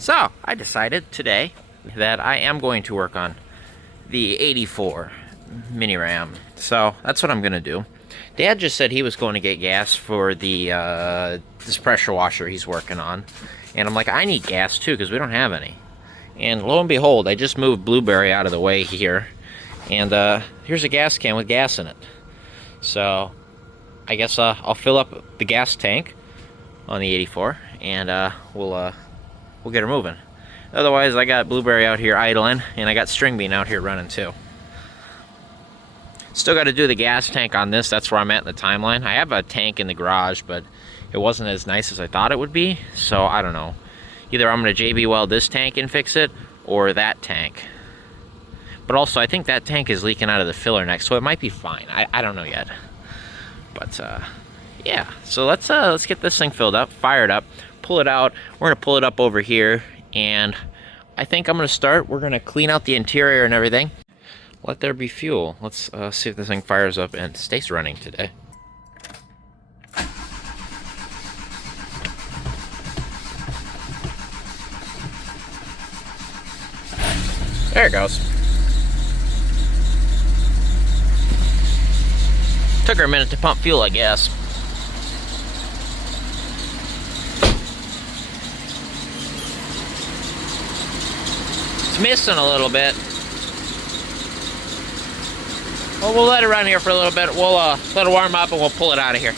So, I decided today that I am going to work on the 84 Mini Ram. So, that's what I'm going to do. Dad just said he was going to get gas for the this pressure washer he's working on. And I'm like, I need gas too because we don't have any. And lo and behold, I just moved Blueberry out of the way here. And here's a gas can with gas in it. So, I guess I'll fill up the gas tank on the 84 and we'll get her moving. Otherwise, I got Blueberry out here idling, and I got String Bean out here running too. Still got to do the gas tank on this. That's where I'm at in the timeline. I have a tank in the garage, but it wasn't as nice as I thought it would be, so I don't know. Either I'm going to JB weld this tank and fix it, or that tank. But also, I think that tank is leaking out of the filler neck, so it might be fine. I don't know yet. But yeah, so let's get this thing filled up, fired up, pull it out. We're gonna pull it up over here, and I think I'm gonna start. We're gonna clean out the interior and everything. Let there be fuel. Let's see if this thing fires up and stays running today. There it goes. Took her a minute to pump fuel, I guess. It's missing a little bit. Well, we'll let it run here for a little bit. We'll let it warm up and we'll pull it out of here.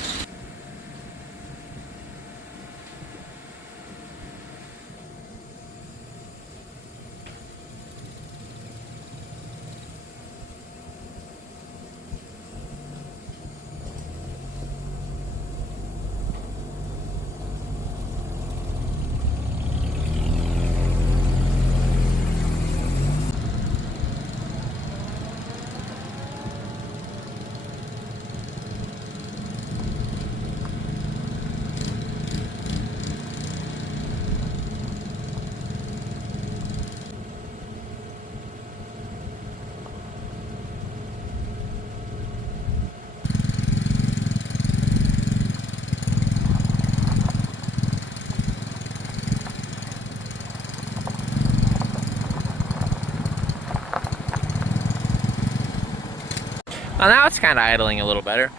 Well, now it's kind of idling a little better.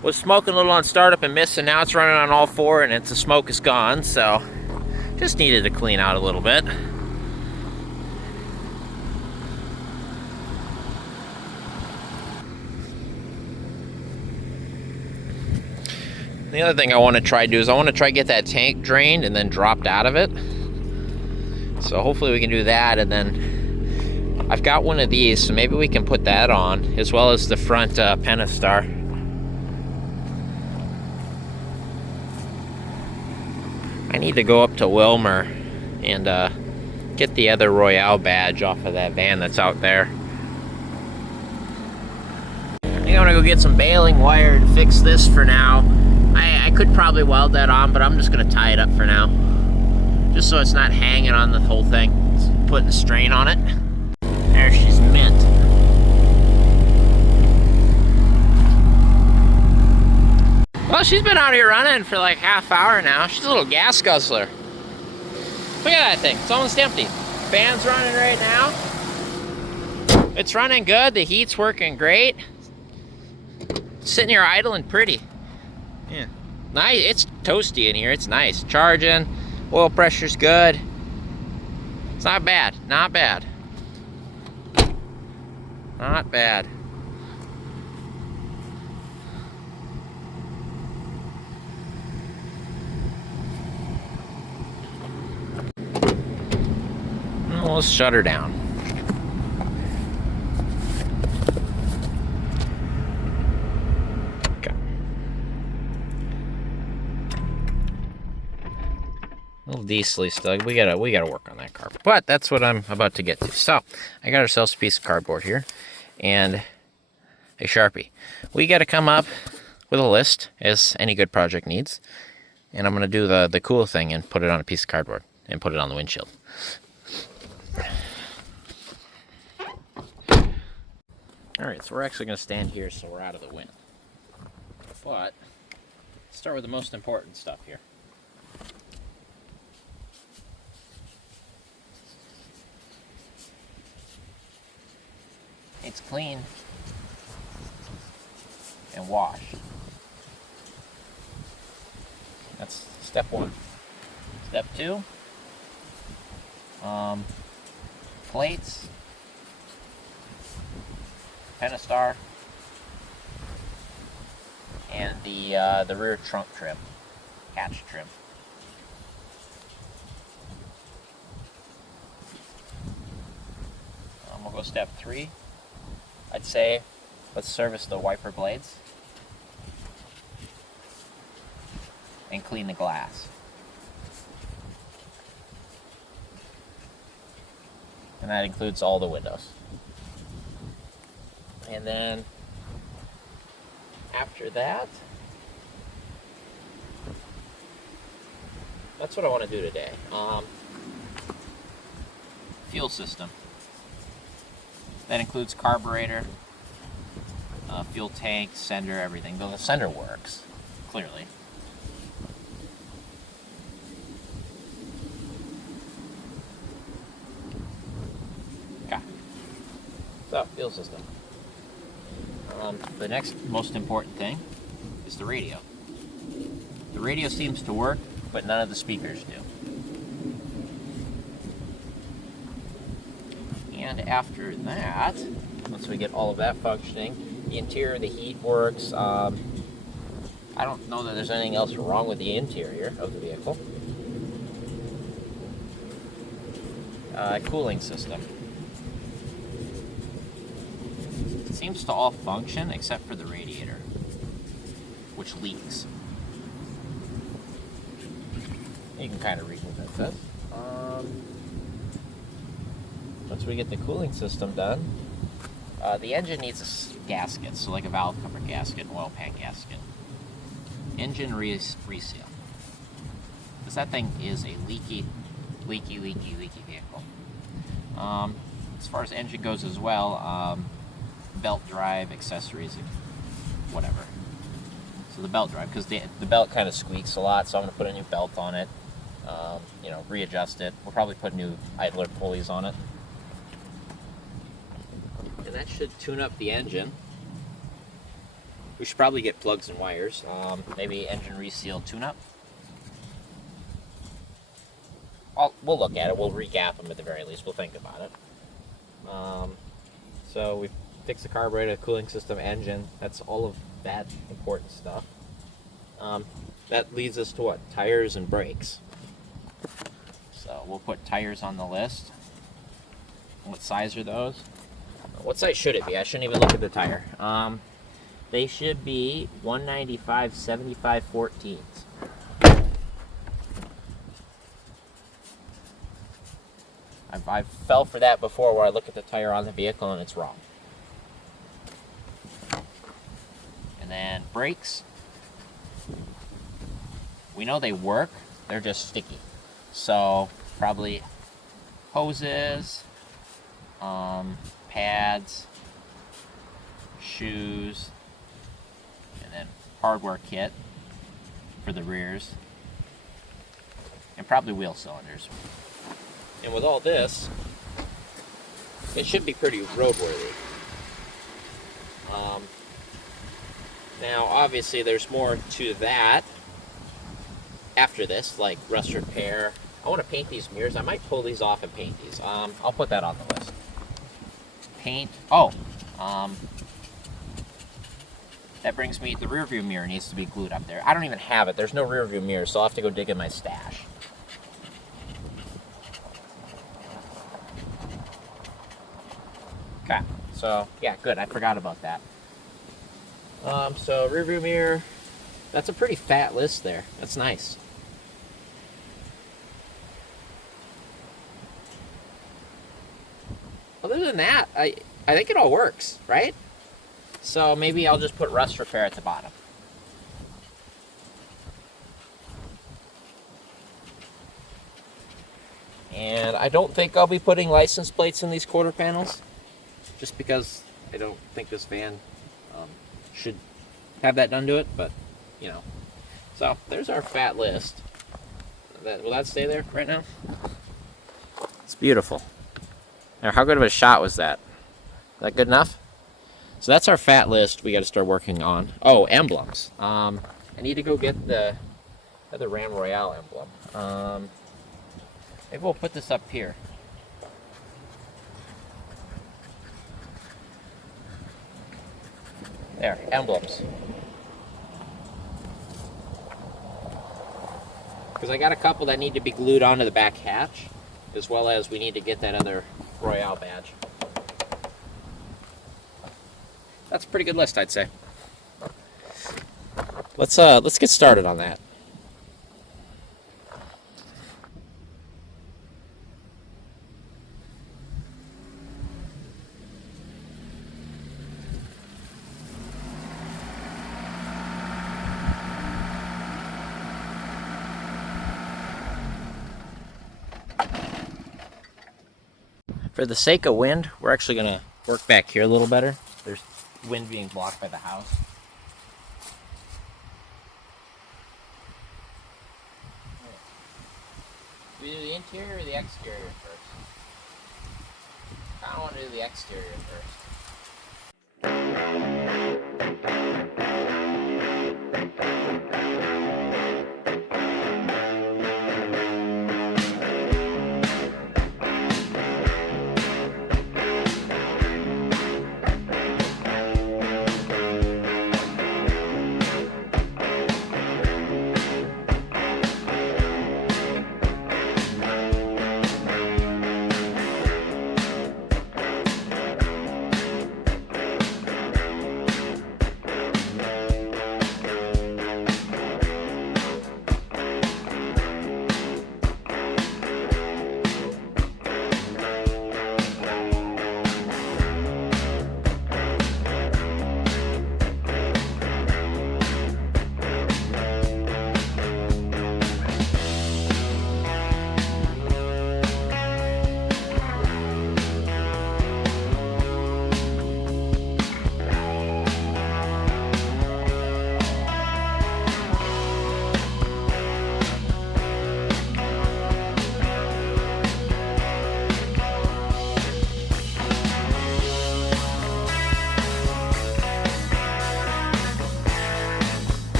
Was smoking a little on startup and missing. Now it's running on all four and the smoke is gone. So just needed to clean out a little bit. The other thing I want to try to do is I want to try to get that tank drained and then dropped out of it. So hopefully we can do that, and then I've got one of these, so maybe we can put that on, as well as the front Pentastar. I need to go up to Wilmer and get the other Royale badge off of that van that's out there. I think I'm gonna go get some baling wire to fix this for now. I could probably weld that on, but I'm just gonna tie it up for now. Just so it's not hanging on the whole thing. It's putting a strain on it. There, she's mint. Well, she's been out here running for like half hour now. She's a little gas guzzler. Look at that thing, it's almost empty. Fan's running right now. It's running good, the heat's working great. Sitting here idling pretty. Yeah, nice, it's toasty in here, it's nice. Charging, oil pressure's good. It's not bad, not bad. Not bad. Well, let's shut her down. Okay. A little diesely stuck. We gotta work on that carpet. But that's what I'm about to get to. So I got ourselves a piece of cardboard here and a Sharpie. We gotta come up with a list, as any good project needs. And I'm gonna do the cool thing and put it on a piece of cardboard and put it on the windshield. Alright, so we're actually going to stand here so we're out of the wind. But, let's start with the most important stuff here. It's clean and washed. That's step one. Step two, plates, Pentastar, and the rear trunk trim, hatch trim. We'll go step three. I'd say let's service the wiper blades and clean the glass. And that includes all the windows. And then after that, that's what I want to do today. Fuel system. That includes carburetor, fuel tank, sender, everything. Though the sender works, clearly. Okay. So, fuel system. The next most important thing is the radio. The radio seems to work, but none of the speakers do. And after that, once we get all of that functioning, the interior, the heat works. I don't know that there's anything else wrong with the interior of the vehicle. Cooling system. It seems to all function except for the radiator, which leaks. You can kind of read what that says. Once we get the cooling system done, the engine needs a gasket, so like a valve cover gasket, oil pan gasket. Engine reseal. Because that thing is a leaky vehicle. As far as engine goes as well, belt drive, accessories, whatever. So the belt drive, because the belt kind of squeaks a lot, so I'm going to put a new belt on it, readjust it. We'll probably put new idler pulleys on it. And that should tune up the engine. We should probably get plugs and wires. Maybe engine reseal tune-up. We'll look at it. We'll regap them at the very least. We'll think about it. So we fix the carburetor, cooling system, engine. That's all of that important stuff. That leads us to what? Tires and brakes. So we'll put tires on the list. What size are those? What size should it be? I shouldn't even look at the tire. They should be 195 75 14s. I've fell for that before where I look at the tire on the vehicle and it's wrong. And then brakes. We know they work, they're just sticky. So probably hoses, pads, shoes, and then hardware kit for the rears, and probably wheel cylinders. And with all this, it should be pretty roadworthy. Now, obviously, there's more to that after this, like rust repair. I want to paint these mirrors. I might pull these off and paint these. I'll put that on the list. Paint. That brings me, the rear view mirror needs to be glued up there. I don't even have it. There's no rear view mirror, so I'll have to go dig in my stash. Okay, so yeah, good. I forgot about that. So rear view mirror, that's a pretty fat list there. That's nice. Other than that, I think it all works, right? So maybe I'll just put rust repair at the bottom. And I don't think I'll be putting license plates in these quarter panels, just because I don't think this van should have that done to it, but, you know. So, there's our fat list. Will that stay there right now? It's beautiful. Now, how good of a shot was that? that good enough? So that's our fat list we got to start working on. Oh, emblems. I need to go get the Ram Royale emblem. Maybe we'll put this up here. There, emblems. Because I got a couple that need to be glued onto the back hatch, as well as we need to get that other Royale badge. That's a pretty good list, I'd say. Let's get started on that. For the sake of wind, we're actually going to work back here a little better. There's wind being blocked by the house. Do we do the interior or the exterior first? I kind of want to do the exterior first.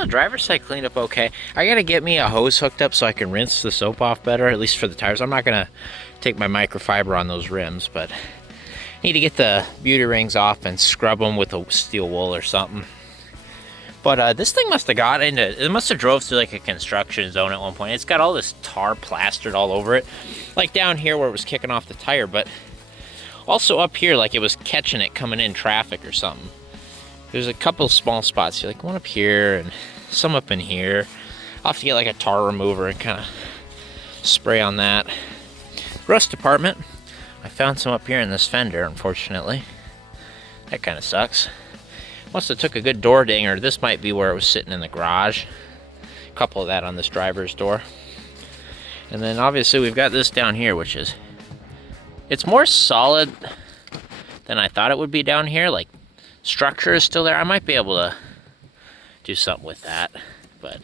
The driver's side cleaned up okay. I gotta get me a hose hooked up so I can rinse the soap off better, at least for the tires. I'm not gonna take my microfiber on those rims, but I need to get the beauty rings off and scrub them with a steel wool or something. But this thing must have got into, it must have drove through like a construction zone at one point. It's got all this tar plastered all over it, like down here where it was kicking off the tire, but also up here like it was catching it coming in traffic or something. There's a couple small spots, like one up here and some up in here. I'll have to get like a tar remover and kind of spray on that. Rust department, I found some up here in this fender, unfortunately. That kind of sucks. Must have took a good door dinger. This might be where it was sitting in the garage. A couple of that on this driver's door. And then obviously we've got this down here, which is, it's more solid than I thought it would be down here. Like, structure is still there. I might be able to do something with that, but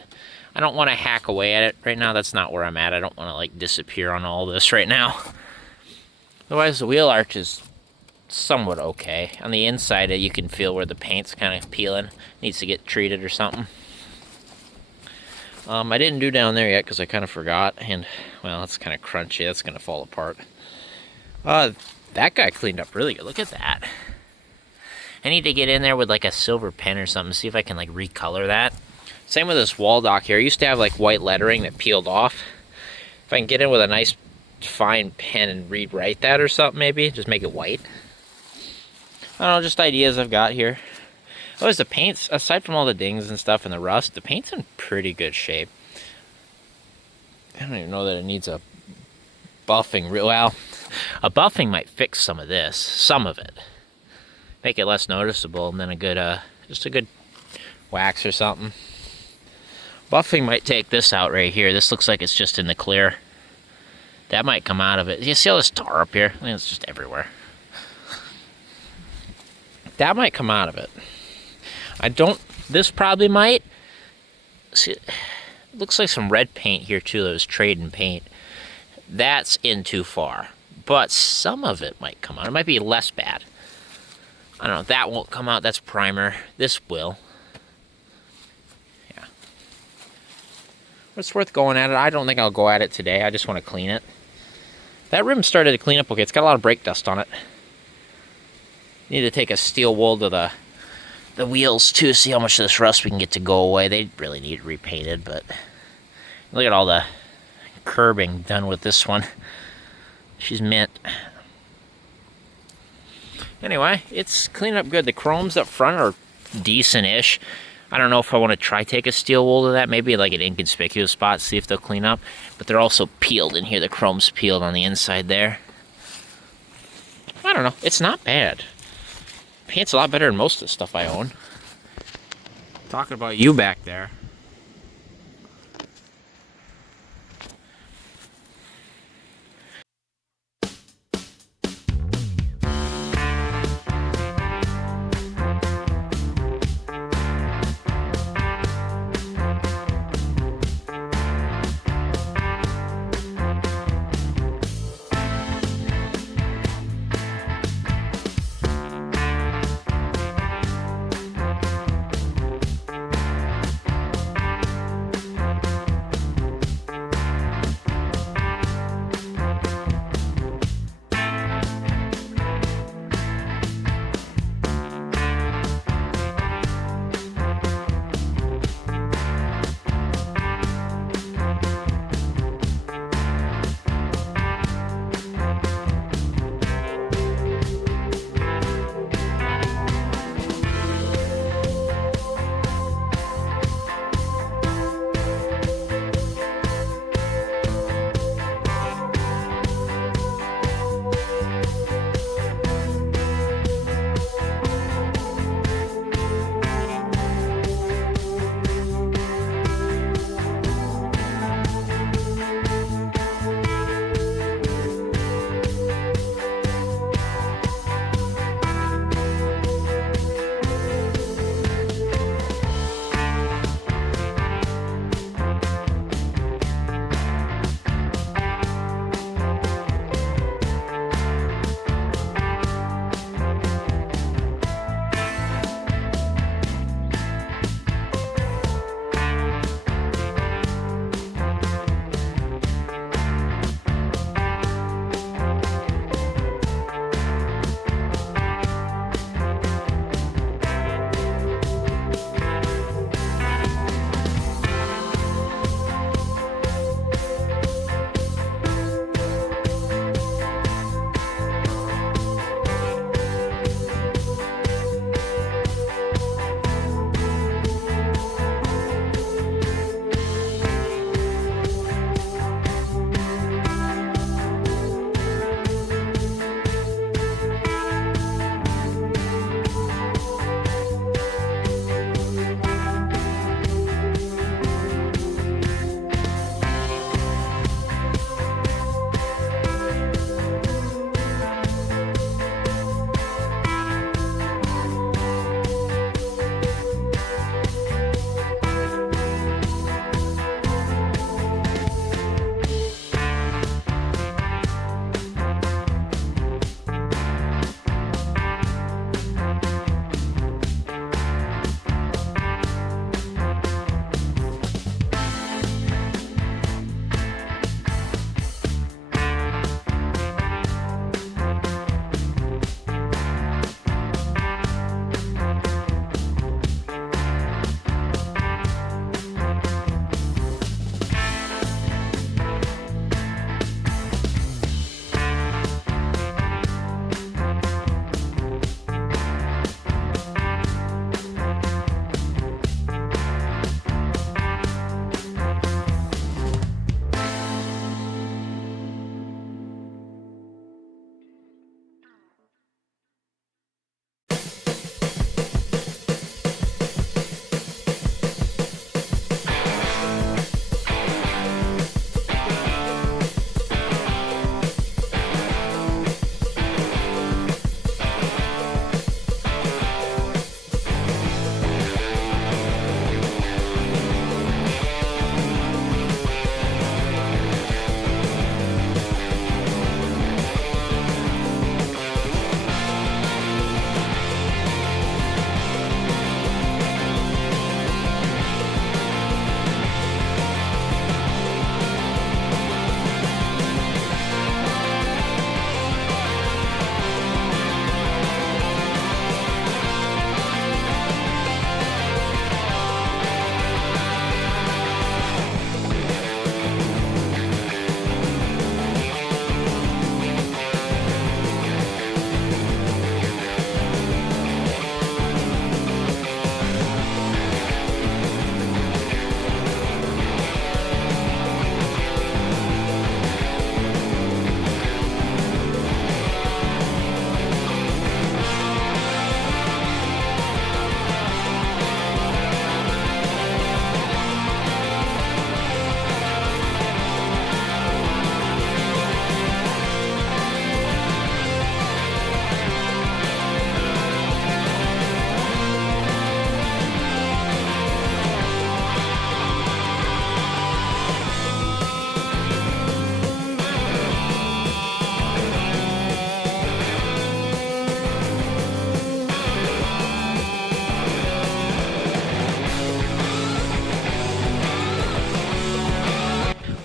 I don't want to hack away at it right now. That's not where I'm at. I don't want to like disappear on all this right now. Otherwise, the wheel arch is somewhat okay. On the inside, you can feel where the paint's kind of peeling. Needs to get treated or something. I didn't do down there yet because I kind of forgot, and well, it's kind of crunchy. That's going to fall apart. That guy cleaned up really good. Look at that. I need to get in there with like a silver pen or something, see if I can like recolor that. Same with this wall dock here. I used to have like white lettering that peeled off. If I can get in with a nice fine pen and rewrite that or something, maybe just make it white. I don't know, just ideas I've got here. Oh, is the paint, aside from all the dings and stuff and the rust, the paint's in pretty good shape. I don't even know that it needs a buffing. Well, a buffing might fix some of this, some of it. Make it less noticeable, and then a good, just a good wax or something. Buffing might take this out right here. This looks like it's just in the clear. That might come out of it. You see all this tar up here? I mean, it's just everywhere. That might come out of it. This probably might. See, it looks like some red paint here too that was trading paint. That's in too far. But some of it might come out. It might be less bad. I don't know, that won't come out. That's primer. This will. Yeah. It's worth going at it. I don't think I'll go at it today. I just want to clean it. That rim started to clean up okay. It's got a lot of brake dust on it. Need to take a steel wool to the wheels too, see how much of this rust we can get to go away. They really need repainted, but look at all the curbing done with this one. She's mint. Anyway, it's cleaning up good. The chromes up front are decent-ish. I don't know if I want to try take a steel wool to that, maybe like an inconspicuous spot, see if they'll clean up. But they're also peeled in here. The chrome's peeled on the inside there. I don't know. It's not bad. Paint's a lot better than most of the stuff I own. Talking about you back there.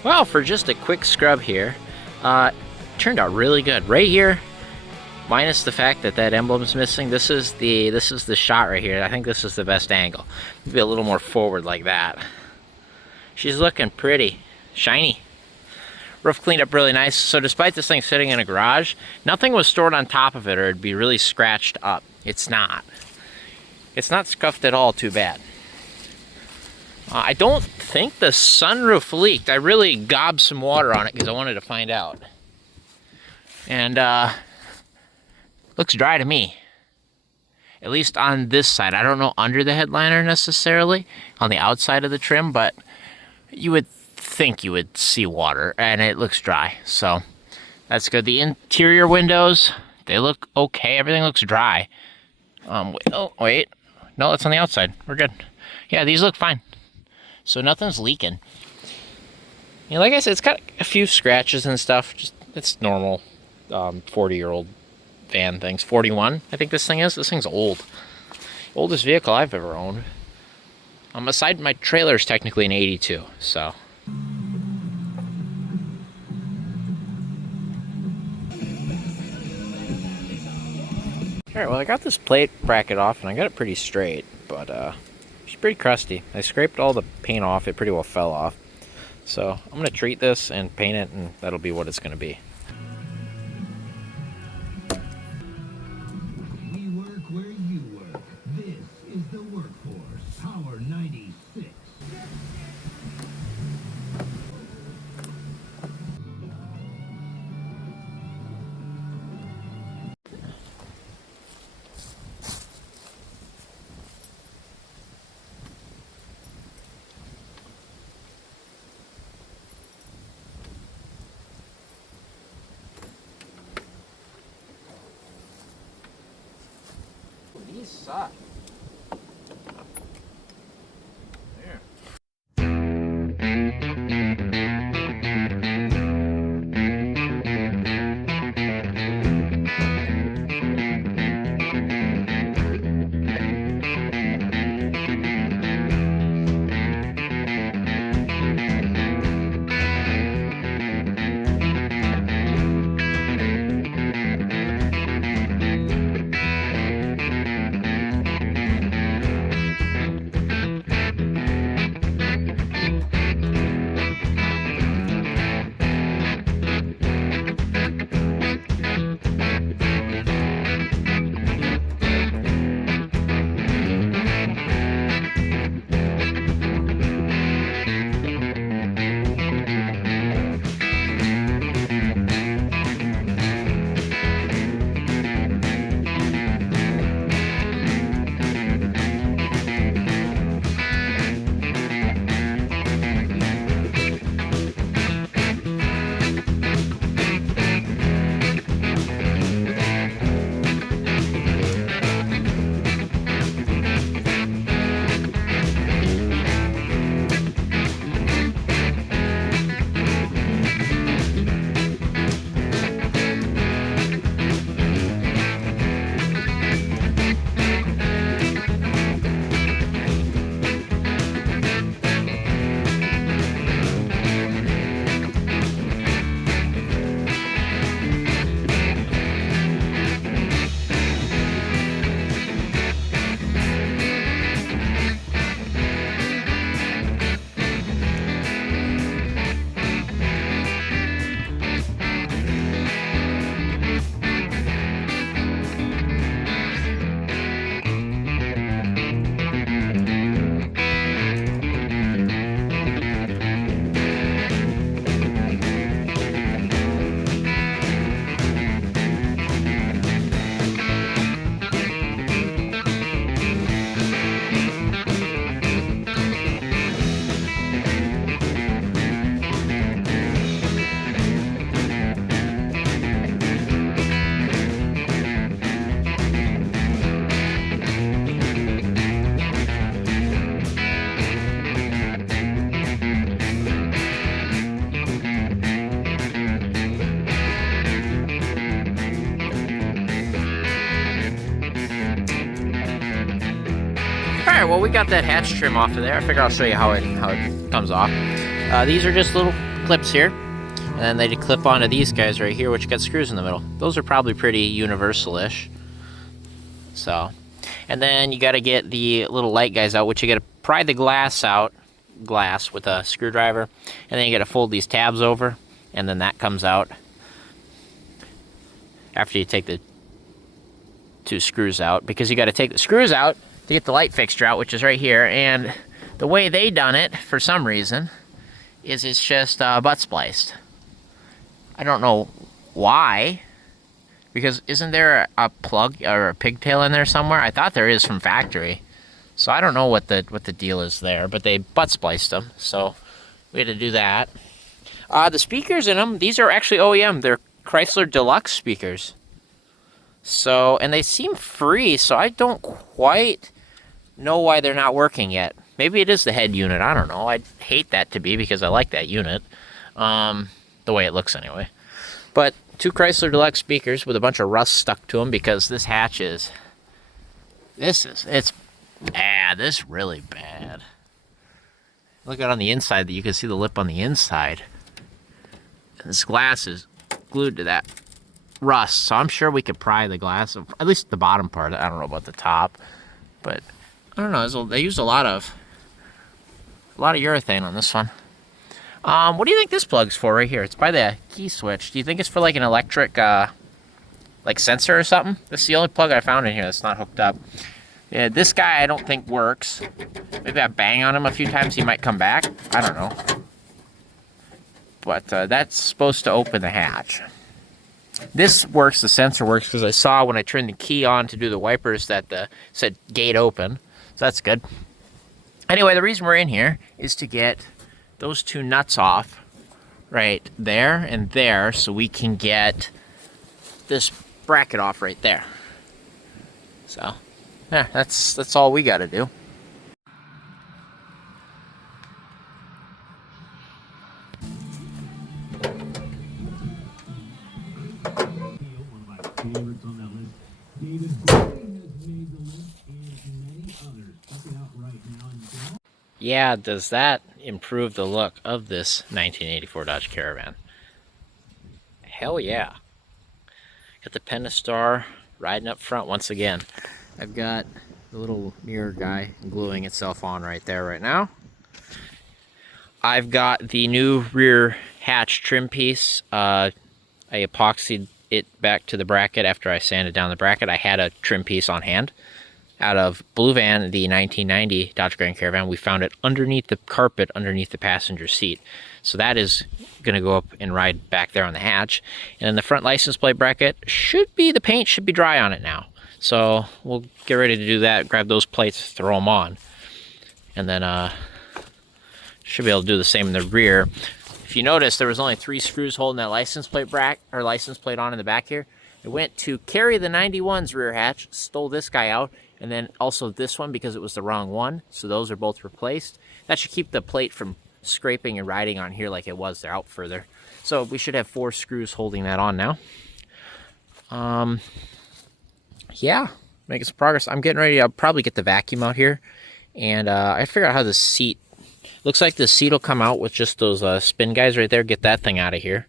Well, for just a quick scrub here, turned out really good. Right here, minus the fact that that emblem's missing, this is the shot right here. I think this is the best angle. Maybe a little more forward like that. She's looking pretty shiny. Roof cleaned up really nice. So despite this thing sitting in a garage, nothing was stored on top of it or it'd be really scratched up. It's not. It's not scuffed at all too bad. I don't think the sunroof leaked. I really gobbed some water on it because I wanted to find out. And looks dry to me. At least on this side. I don't know under the headliner necessarily, on the outside of the trim, but you would think you would see water, and it looks dry, so that's good. The interior windows, they look okay. Everything looks dry. Oh, wait. No, it's on the outside. We're good. Yeah, these look fine. So nothing's leaking. You know, like I said, it's got a few scratches and stuff. Just it's normal 40-year-old van things. 41, I think this thing is. This thing's old. Oldest vehicle I've ever owned. Aside my trailer's technically an 82, so. Alright, well I got this plate bracket off and I got it pretty straight, but it's pretty crusty. I scraped all the paint off, it pretty well fell off. So I'm going to treat this and paint it, and that'll be what it's going to be. We work where you work. This is the Workforce Power 96. These suck. There. Alright, well we got that hatch trim off of there. I figure I'll show you how it comes off. These are just little clips here, and then they clip onto these guys right here, which got screws in the middle. Those are probably pretty universal-ish. So, and then you got to get the little light guys out, which you got to pry the glass with a screwdriver, and then you got to fold these tabs over, and then that comes out after you take the 2 screws out, because you got to take the screws out to get the light fixture out, which is right here. And the way they done it, for some reason, is it's just butt spliced. I don't know why, because isn't there a plug or a pigtail in there somewhere? I thought there is from factory, so I don't know what the deal is there. But they butt spliced them, so we had to do that. The speakers in them, these are actually OEM. They're Chrysler Deluxe speakers. So, and they seem free, so I don't quite know why they're not working yet. Maybe it is the head unit, I don't know. I'd hate that to be, because I like that unit. The way it looks anyway. But 2 Chrysler Deluxe speakers with a bunch of rust stuck to them, because this hatch is, it's bad. This is really bad. Look out on the inside, that you can see the lip on the inside. And this glass is glued to that rust, so I'm sure we could pry the glass, at least the bottom part. I don't know about the top, but I don't know. They used a lot of urethane on this one. What do you think this plug's for right here? It's by the key switch. Do you think it's for like an electric like sensor or something? This is the only plug I found in here that's not hooked up. Yeah, this guy I don't think works. Maybe I bang on him a few times, he might come back. I don't know. But that's supposed to open the hatch. This works, the sensor works, because I saw when I turned the key on to do the wipers that said gate open. So that's good. Anyway, the reason we're in here is to get those 2 nuts off right there and there, so we can get this bracket off right there. So, yeah, that's all we got to do. Favorites on that list. David Bowie has made the list, and many others. Check it out right now. Yeah, does that improve the look of this 1984 Dodge Caravan? Hell yeah. Got the Pentastar riding up front once again. I've got the little mirror guy gluing itself on right there right now. I've got the new rear hatch trim piece. I epoxied it back to the bracket after I sanded down the bracket. I had a trim piece on hand out of Blue Van, the 1990 Dodge Grand Caravan. We found it underneath the carpet, underneath the passenger seat. So that is going to go up and ride back there on the hatch. And then the front license plate bracket the paint should be dry on it now. So we'll get ready to do that, grab those plates, throw them on. And then should be able to do the same in the rear. If you notice, there was only 3 screws holding that license plate on in the back here. I went to carry the 91's rear hatch, stole this guy out, and then also this one because it was the wrong one. So those are both replaced. That should keep the plate from scraping and riding on here like it was. They're out further. So we should have 4 screws holding that on now. Yeah, making some progress. I'm getting ready. I'll probably get the vacuum out here, and I figure out how the seat. Looks like the seat will come out with just those spin guys right there. Get that thing out of here.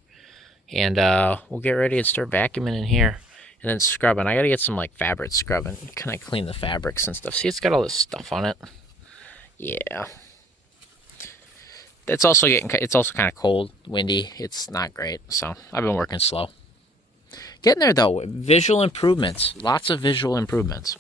And we'll get ready and start vacuuming in here. And then scrubbing. I gotta get some like fabric scrubbing. Can I clean the fabrics and stuff? See, it's got all this stuff on it. Yeah. It's also kind of cold, windy. It's not great. So I've been working slow. Getting there though. Visual improvements. Lots of visual improvements.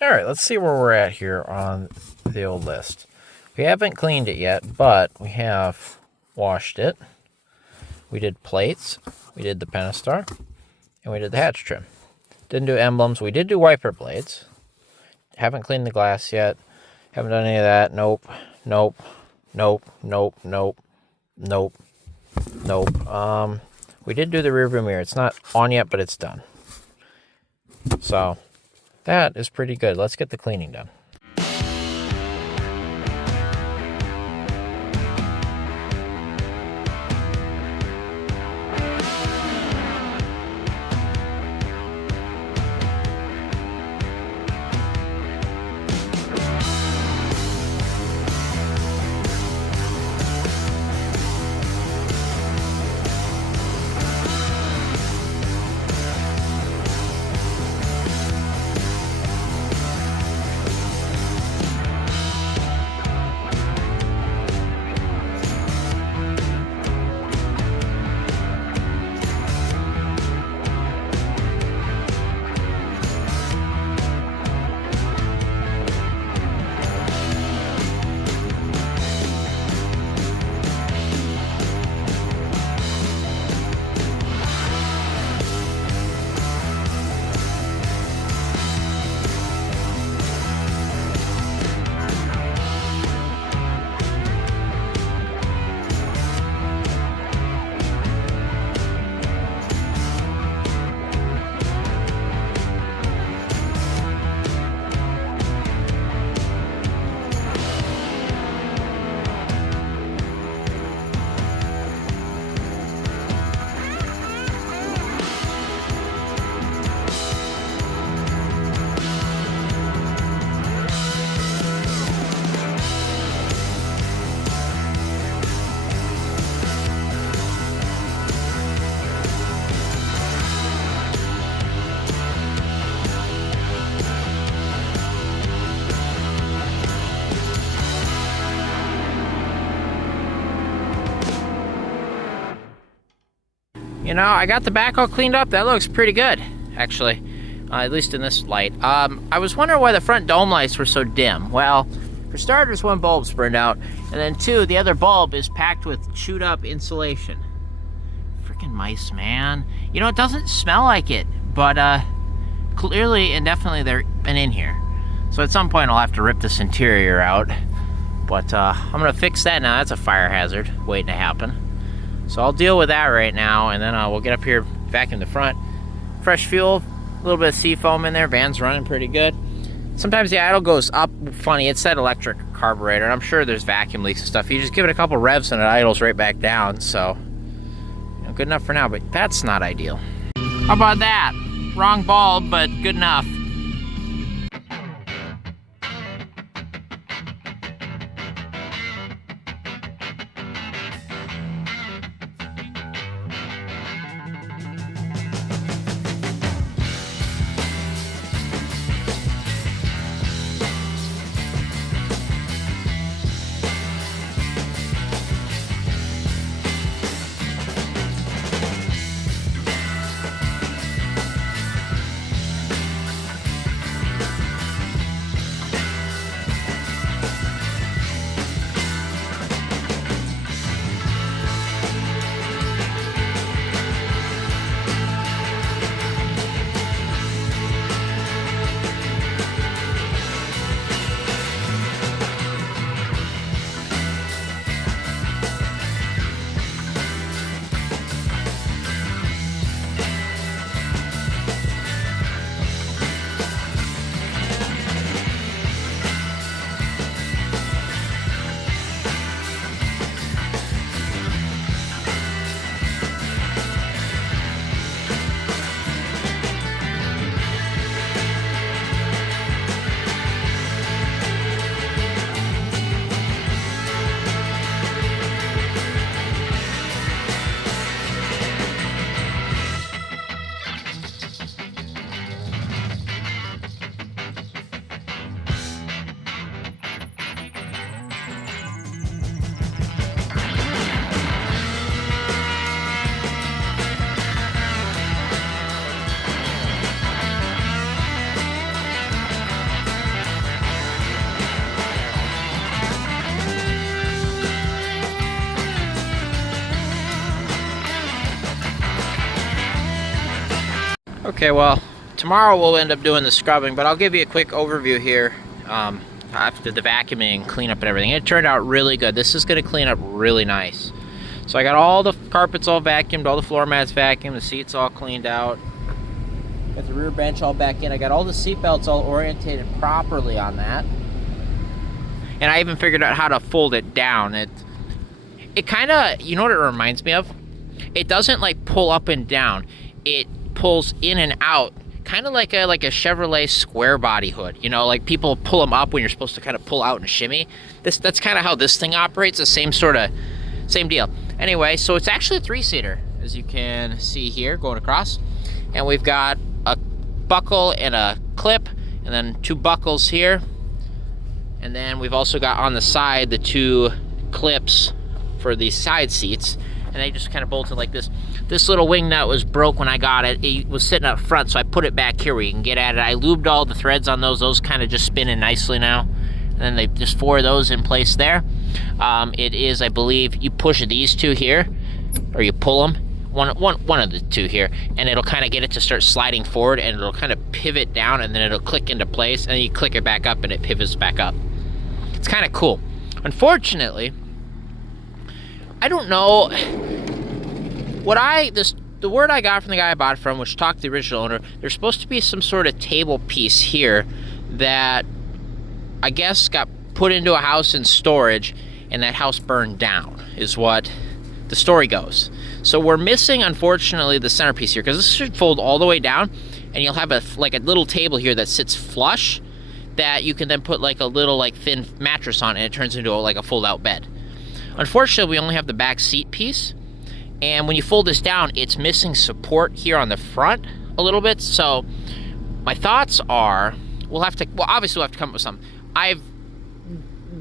Alright, let's see where we're at here on the old list. We haven't cleaned it yet, but we have washed it. We did plates, we did the Pentastar, and we did the hatch trim. Didn't do emblems. We did do wiper blades. Haven't cleaned the glass yet. Haven't done any of that. Nope. Nope. Nope. Nope. Nope. Nope. Nope. We did do the rear view mirror. It's not on yet, but it's done. So that is pretty good. Let's get the cleaning done. You know, I got the back all cleaned up. That looks pretty good, actually, at least in this light. I was wondering why the front dome lights were so dim. Well, for starters, one bulb's burned out, and then two, the other bulb is packed with chewed up insulation. Freaking mice, man. You know, it doesn't smell like it, but clearly and definitely they've been in here. So at some point I'll have to rip this interior out, but I'm gonna fix that now. That's a fire hazard waiting to happen. So I'll deal with that right now, and then we'll get up here, vacuum the front. Fresh fuel, a little bit of seafoam in there. Van's running pretty good. Sometimes the idle goes up funny. It's that electric carburetor, and I'm sure there's vacuum leaks and stuff. You just give it a couple revs and it idles right back down. So, you know, good enough for now, but that's not ideal. How about that? Wrong bulb, but good enough. Okay, well, tomorrow we'll end up doing the scrubbing, but I'll give you a quick overview here after the vacuuming, cleanup and everything. It turned out really good. This is going to clean up really nice. So I got all the carpets all vacuumed, all the floor mats vacuumed, the seats all cleaned out. Got the rear bench all back in. I got all the seat belts all orientated properly on that. And I even figured out how to fold it down. It kind of, you know what it reminds me of? It doesn't like pull up and down. It pulls in and out, kind of like a Chevrolet square body hood. You know, like people pull them up when you're supposed to kind of pull out and shimmy. That's kind of how this thing operates. The same deal. Anyway, so it's actually a 3-seater, as you can see here going across, and we've got a buckle and a clip, and then 2 buckles here, and then we've also got on the side the 2 clips for the side seats, and they just kind of bolted like this. This little wing nut was broke when I got it. It was sitting up front, so I put it back here where you can get at it. I lubed all the threads on those. Those kind of just spin in nicely now. And then they just 4 of those in place there. It is, I believe, you push these 2 here, or you pull them, one of the 2 here, and it'll kind of get it to start sliding forward, and it'll kind of pivot down, and then it'll click into place, and then you click it back up, and it pivots back up. It's kind of cool. Unfortunately, I don't know. The word I got from the guy I bought it from, which talked to the original owner, there's supposed to be some sort of table piece here that I guess got put into a house in storage, and that house burned down, is what the story goes. So we're missing, unfortunately, the centerpiece here, because this should fold all the way down, and you'll have a little table here that sits flush that you can then put like a little thin mattress on, and it turns into a fold-out bed. Unfortunately, we only have the back seat piece. And when you fold this down, it's missing support here on the front a little bit. So my thoughts are, obviously we'll have to come up with something. I've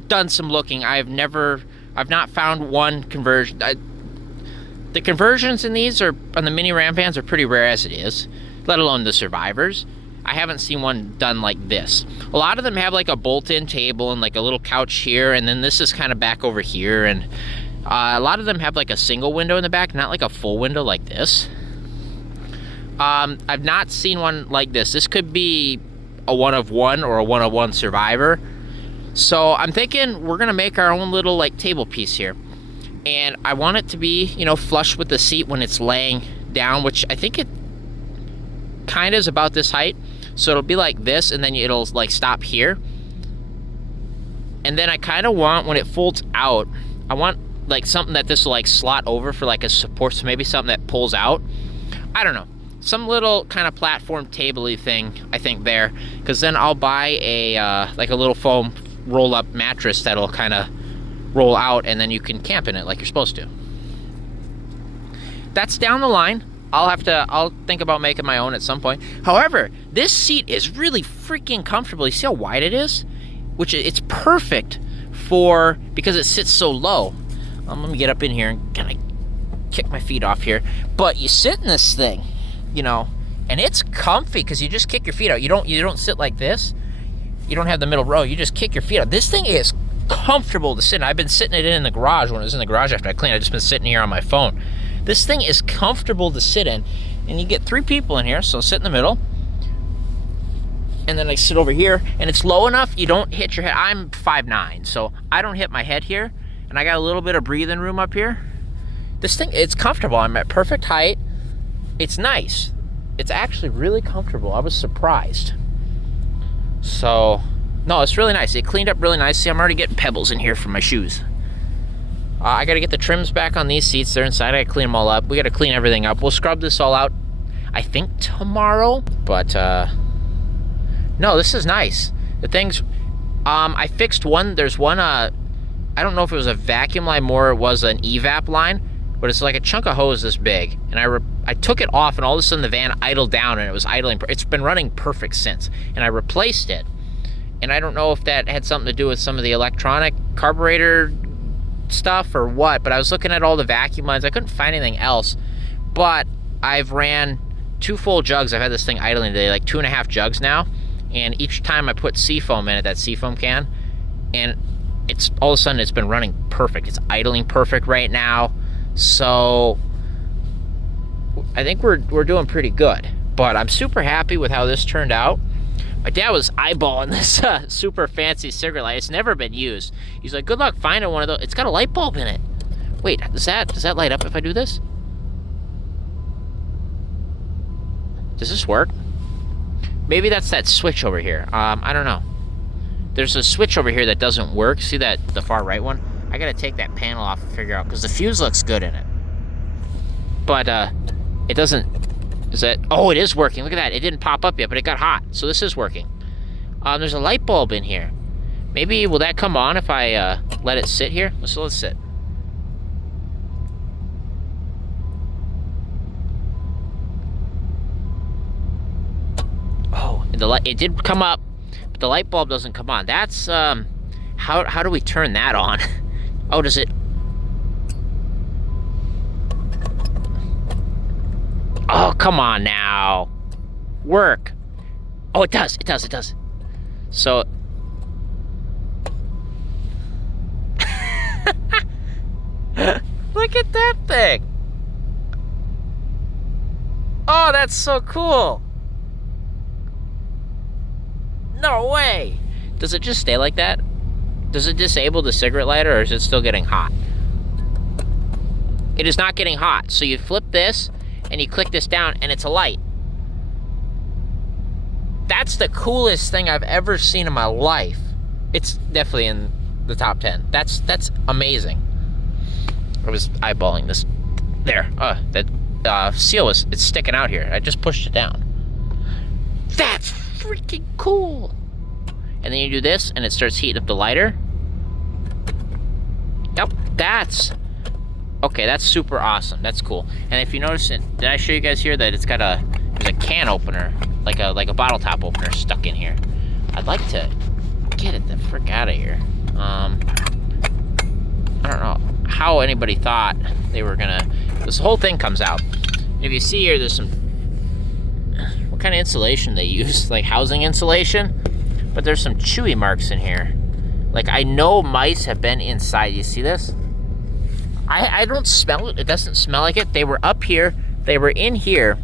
done some looking. I've not found one conversion. The conversions in these are on the Mini Ram vans are pretty rare as it is, let alone the Survivors. I haven't seen one done like this. A lot of them have like a bolt-in table and like a little couch here, and then this is kind of back over here, and a lot of them have like a single window in the back, not like a full window like this. I've not seen one like this. This could be a one-of-one or a one-of-one Survivor. So I'm thinking we're gonna make our own little like table piece here. And I want it to be, you know, flush with the seat when it's laying down, which I think it kind of is about this height. So it'll be like this, and then it'll like stop here. And then I kind of want, when it folds out, I want like something that this will like slot over for like a support. So maybe something that pulls out. I don't know. Some little kind of platform table-y thing, I think, there. Because then I'll buy a, like a little foam roll-up mattress that'll kind of roll out, and then you can camp in it like you're supposed to. That's down the line. I'll think about making my own at some point. However, this seat is really freaking comfortable. You see how wide it is? Which it's perfect for, because it sits so low. Let me get up in here and kind of kick my feet off here. But you sit in this thing, you know, and it's comfy because you just kick your feet out. You don't sit like this. You don't have the middle row. You just kick your feet out. This thing is comfortable to sit in. I've been sitting it in the garage. When it was in the garage after I cleaned, I've just been sitting here on my phone. This thing is comfortable to sit in, and you get 3 people in here, so sit in the middle, and then I sit over here, and it's low enough you don't hit your head. I'm 5'9", so I don't hit my head here, and I got a little bit of breathing room up here. This thing, it's comfortable. I'm at perfect height. It's nice. It's actually really comfortable. I was surprised. So, no, it's really nice. It cleaned up really nice. See, I'm already getting pebbles in here from my shoes. I gotta get the trims back on these seats. They're inside. I gotta clean them all up. We gotta clean everything up. We'll scrub this all out, I think, tomorrow. But, no, this is nice. The things, I fixed one. There's one, I don't know if it was a vacuum line more it was an evap line, but it's like a chunk of hose this big. And I took it off, and all of a sudden the van idled down, and it was idling. It's been running perfect since. And I replaced it. And I don't know if that had something to do with some of the electronic carburetor stuff or what, but I was looking at all the vacuum lines. I couldn't find anything else, but I've ran 2 full jugs. I've had this thing idling today, like 2.5 jugs now, and each time I put seafoam in it, that seafoam can, and it's all of a sudden it's been running perfect. It's idling perfect right now, so I think we're doing pretty good. But I'm super happy with how this turned out. My dad was eyeballing this super fancy cigarette light. It's never been used. He's like, good luck finding one of those. It's got a light bulb in it. Wait, does that light up if I do this? Does this work? Maybe that's that switch over here. I don't know. There's a switch over here that doesn't work. See that, the far right one? I gotta take that panel off and figure out, because the fuse looks good in it. But, it doesn't... Is that... Oh, it is working. Look at that. It didn't pop up yet, but it got hot. So this is working. There's a light bulb in here. Maybe, will that come on if I let it sit here? Let's sit. Oh, and it did come up, but the light bulb doesn't come on. That's, how do we turn that on? Oh, does it... Oh, come on now. Work. Oh, it does. It does. So... Look at that thing. Oh, that's so cool. No way. Does it just stay like that? Does it disable the cigarette lighter, or is it still getting hot? It is not getting hot. So you flip this, and you click this down, and it's a light. That's the coolest thing I've ever seen in my life. It's definitely in the top 10. That's amazing. I was eyeballing this. There. That seal it's sticking out here. I just pushed it down. That's freaking cool. And then you do this, and it starts heating up the lighter. Yep, that's... Okay, that's super awesome. That's cool. And if you notice it, did I show you guys here that it's got there's a can opener, like a bottle top opener stuck in here. I'd like to get it the frick out of here. I don't know how anybody thought they were gonna This whole thing comes out. If you see here, there's some, what kind of insulation they use? Like housing insulation? But there's some chewy marks in here. Like, I know mice have been inside. You see this? I don't smell it. It doesn't smell like it. They were up here. They were in here.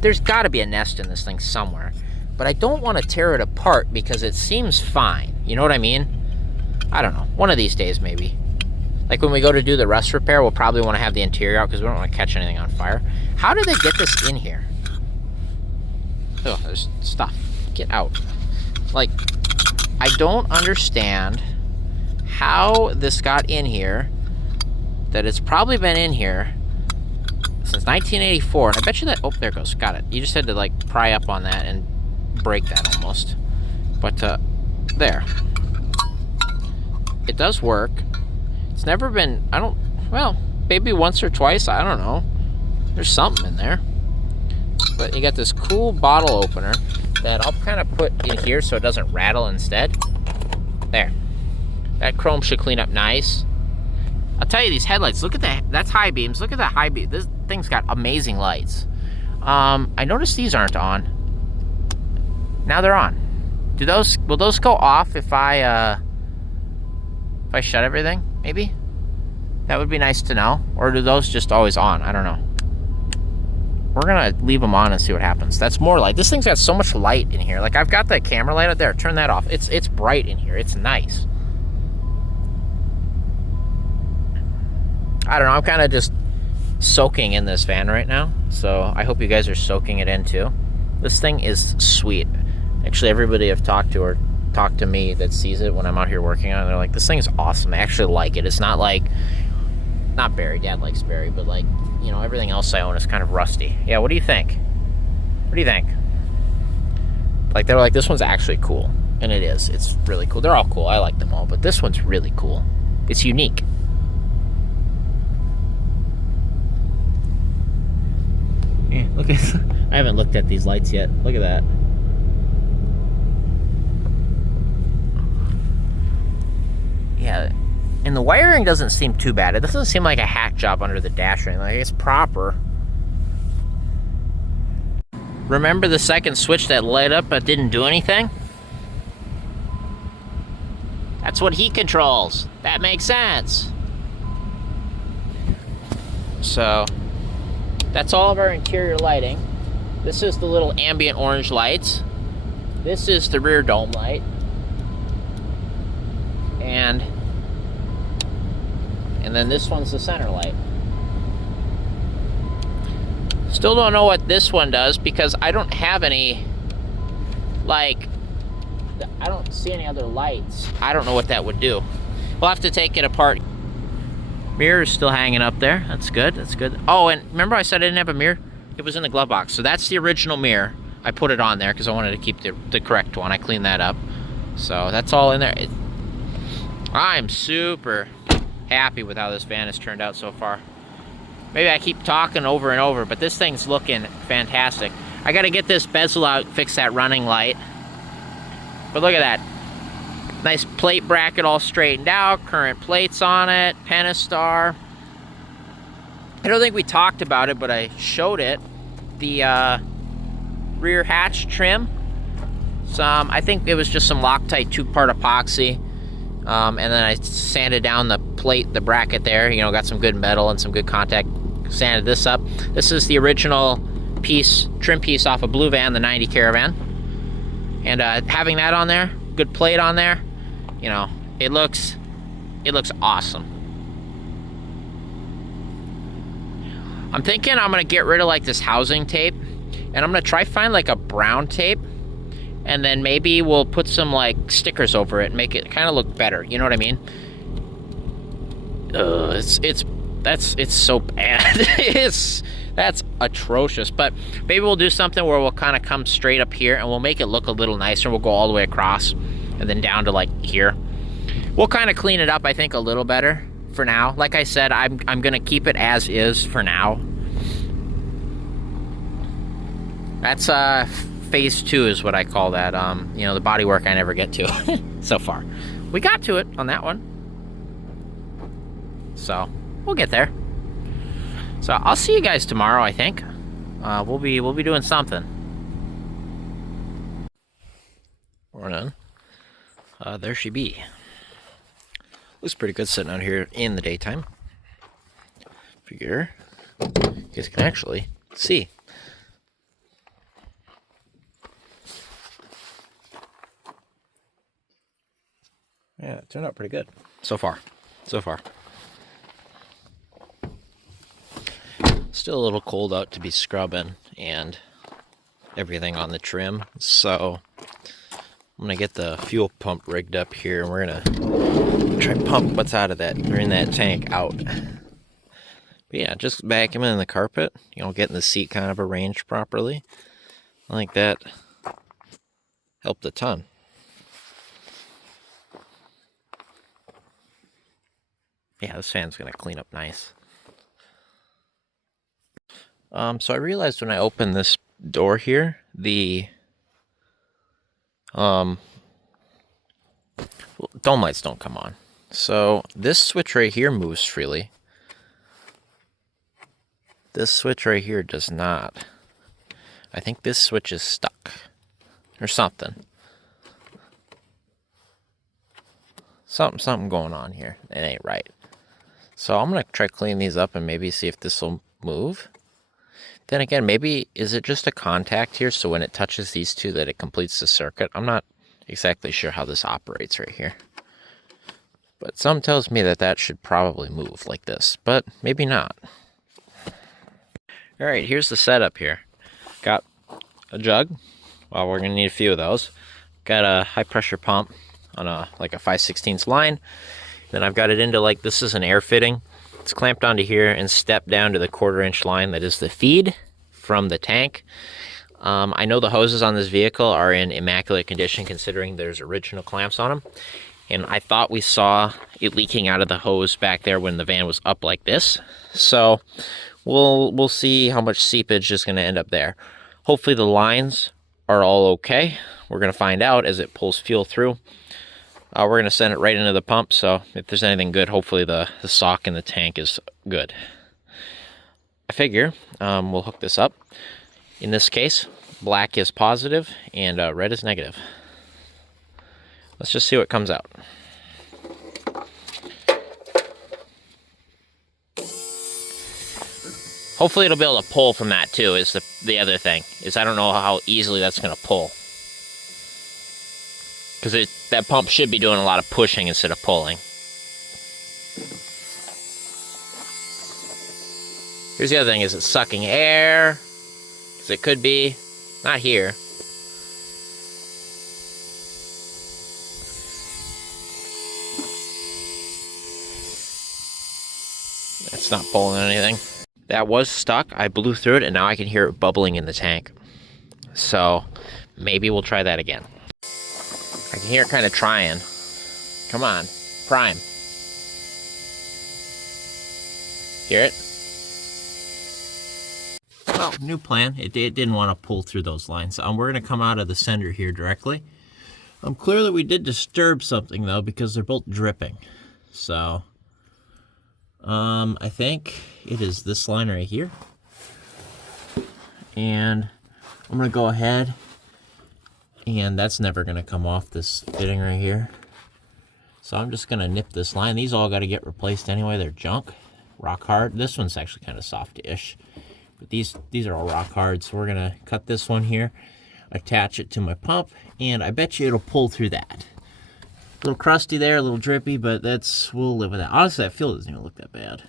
There's got to be a nest in this thing somewhere. But I don't want to tear it apart because it seems fine. You know what I mean? I don't know. One of these days, maybe. Like when we go to do the rust repair, we'll probably want to have the interior out because we don't want to catch anything on fire. How did they get this in here? Oh, there's stuff. Get out. Like, I don't understand how this got in here. That it's probably been in here since 1984. And I bet you that, oh, there it goes. Got it. You just had to like pry up on that and break that almost. But there. It does work. It's never been, well, maybe once or twice, I don't know. There's something in there. But you got this cool bottle opener that I'll kind of put in here so it doesn't rattle instead. There. That chrome should clean up nice. I'll tell you, these headlights, look at that. That's high beams. Look at that high beam. This thing's got amazing lights. I noticed these aren't on. Now they're on. Will those go off if I shut everything? Maybe? That would be nice to know. Or do those just always on? I don't know. We're gonna leave them on and see what happens. That's more light. This thing's got so much light in here. Like, I've got that camera light out there. Turn that off. It's bright in here. It's nice. I don't know. I'm kind of just soaking in this van right now. So I hope you guys are soaking it in too. This thing is sweet. Actually, everybody I've talked to or talked to me that sees it when I'm out here working on it, they're like, this thing is awesome. I actually like it. It's not like, not Barry. Dad likes Barry, but like, you know, everything else I own is kind of rusty. Yeah, what do you think? What do you think? Like, they're like, this one's actually cool. And it is. It's really cool. They're all cool. I like them all. But this one's really cool. It's unique. Yeah, look at I haven't looked at these lights yet. Look at that. Yeah, and the wiring doesn't seem too bad. It doesn't seem like a hack job under the dash or anything. Like, it's proper. Remember the second switch that lit up but didn't do anything? That's what he controls. That makes sense. So, that's all of our interior lighting. This is the little ambient orange lights. This is the rear dome light. And then this one's the center light. Still don't know what this one does because I don't have any, like, I don't see any other lights. I don't know what that would do. We'll have to take it apart. Mirror is still hanging up there. That's good. That's good. Oh, and remember I said I didn't have a mirror? It was in the glove box. So that's the original mirror. I put it on there because I wanted to keep the correct one. I cleaned that up. So that's all in there. I'm super happy with how this van has turned out so far. Maybe I keep talking over and over, but this thing's looking fantastic. I got to get this bezel out, fix that running light. But look at that. Nice plate bracket all straightened out, current plates on it, Pentastar. I don't think we talked about it, but I showed it. The rear hatch trim. I think it was just some Loctite 2-part epoxy. And then I sanded down the plate, the bracket there. You know, got some good metal and some good contact. Sanded this up. This is the original piece, trim piece off a blue van, the 90 Caravan. And having that on there, good plate on there, you know, it looks awesome. I'm thinking I'm gonna get rid of like this housing tape, and I'm gonna try find like a brown tape, and then maybe we'll put some like stickers over it and make it kind of look better. You know what I mean? It's so bad. That's atrocious. But maybe we'll do something where we'll kind of come straight up here and we'll make it look a little nicer. We'll go all the way across and then down to like here. We'll kind of clean it up, I think, a little better for now. Like I said, I'm gonna keep it as is for now. That's phase 2 is what I call that. You know, the body work I never get to so far. We got to it on that one, so we'll get there. So I'll see you guys tomorrow, I think. We'll be doing something. Morning. There she be. Looks pretty good sitting out here in the daytime. Figure you guys can actually see. Yeah, it turned out pretty good so far. Still a little cold out to be scrubbing and everything on the trim, so I'm gonna get the fuel pump rigged up here and we're gonna try and pump what's out of that or in that tank out. But yeah, just vacuuming the carpet, you know, getting the seat kind of arranged properly. I think that helped a ton. Yeah, this fan's gonna clean up nice. So I realized when I opened this door here, the dome lights don't come on. So this switch right here moves freely. This switch right here does not. I think this switch is stuck or something. Something going on here. It ain't right. So I'm gonna try cleaning these up and maybe see if this will move. Then again, maybe is it just a contact here, so when it touches these two that it completes the circuit? I'm not exactly sure how this operates right here. But something tells me that that should probably move like this, but maybe not. Alright, here's the setup here. Got a jug. Well, we're gonna need a few of those. Got a high pressure pump on a 5/16 line. Then I've got it into this is an air fitting. It's clamped onto here and stepped down to the 1/4-inch line that is the feed from the tank. I know the hoses on this vehicle are in immaculate condition considering there's original clamps on them. And I thought we saw it leaking out of the hose back there when the van was up like this. So we'll see how much seepage is going to end up there. Hopefully the lines are all okay. We're going to find out as it pulls fuel through. We're going to send it right into the pump, so if there's anything good, hopefully the sock in the tank is good. I figure we'll hook this up. In this case, black is positive and red is negative. Let's just see what comes out. Hopefully it'll be able to pull from that too, is the other thing. Is I don't know how easily that's going to pull. Because that pump should be doing a lot of pushing instead of pulling. Here's the other thing, is it sucking air? Because it could be. Not here. It's not pulling anything. That was stuck. I blew through it and now I can hear it bubbling in the tank. So maybe we'll try that again. I can hear it kind of trying. Come on, prime. Hear it? Well, new plan. It didn't want to pull through those lines. We're going to come out of the sender here directly. Clearly we did disturb something though because they're both dripping. So, I think it is this line right here. And I'm going to go ahead. And that's never going to come off this fitting right here. So I'm just going to nip this line. These all got to get replaced anyway. They're junk. Rock hard. This one's actually kind of soft-ish. But these are all rock hard. So we're going to cut this one here, attach it to my pump, and I bet you it'll pull through that. A little crusty there, a little drippy, but we'll live with that. Honestly, I feel it doesn't even look that bad.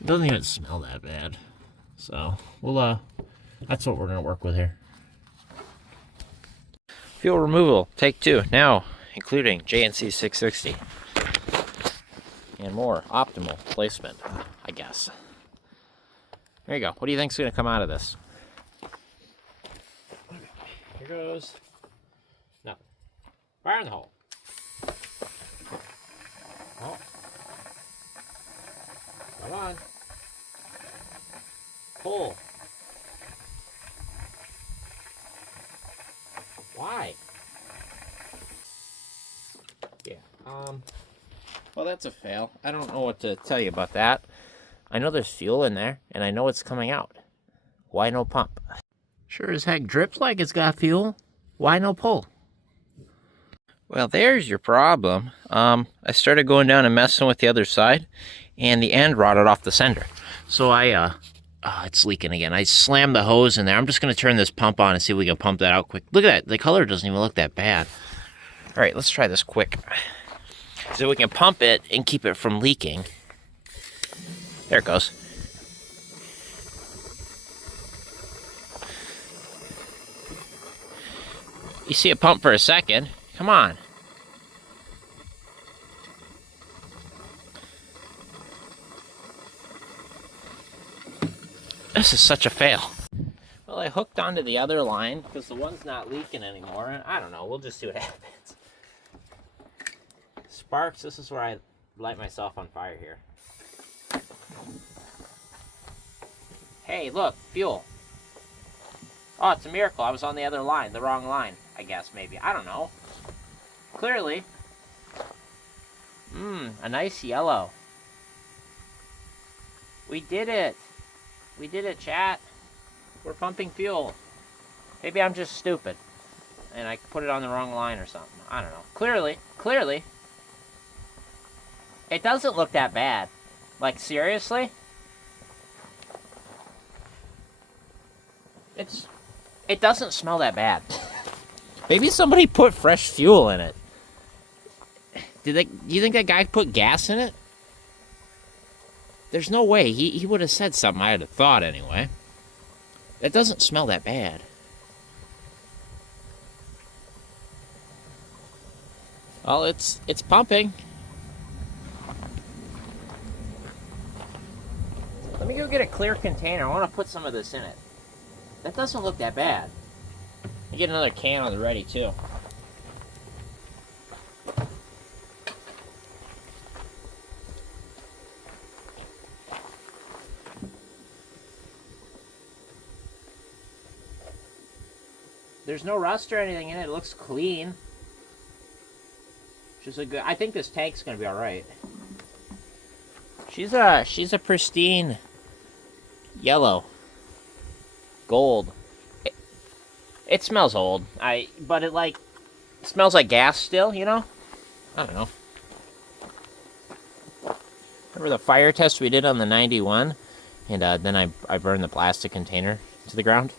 It doesn't even smell that bad. So that's what we're going to work with here. Fuel removal, take 2, now including JNC 660. And more optimal placement, I guess. There you go. What do you think's going to come out of this? Here goes. No. Fire in the hole. Oh. Come on. Pull. Why? Yeah, well, that's a fail. I don't know what to tell you about that. I know there's fuel in there, and I know it's coming out. Why no pump? Sure as heck drips like it's got fuel. Why no pull? Well, there's your problem. I started going down and messing with the other side, and the end rotted off the sender. So it's leaking again. I slammed the hose in there. I'm just going to turn this pump on and see if we can pump that out quick. Look at that. The color doesn't even look that bad. All right, let's try this quick. So we can pump it and keep it from leaking. There it goes. You see it pump for a second. Come on. This is such a fail. Well, I hooked onto the other line because the one's not leaking anymore. I don't know. We'll just see what happens. Sparks, this is where I light myself on fire here. Hey, look, fuel. Oh, it's a miracle. I was on the other line, the wrong line, I guess, maybe. I don't know. Clearly. A nice yellow. We did it. We did it, chat. We're pumping fuel. Maybe I'm just stupid. And I put it on the wrong line or something. I don't know. Clearly. It doesn't look that bad. Like, seriously? It doesn't smell that bad. Maybe somebody put fresh fuel in it. Do you think that guy put gas in it? There's no way. He would have said something, I'd have thought anyway. It doesn't smell that bad. Well, it's pumping. Let me go get a clear container. I want to put some of this in it. That doesn't look that bad. I get another can on the ready too. There's no rust or anything in it. It looks clean. Which is a good. I think this tank's gonna be all right. She's a pristine yellow, gold. It smells old. But it smells like gas still. You know. I don't know. Remember the fire test we did on the 91, and then I burned the plastic container to the ground.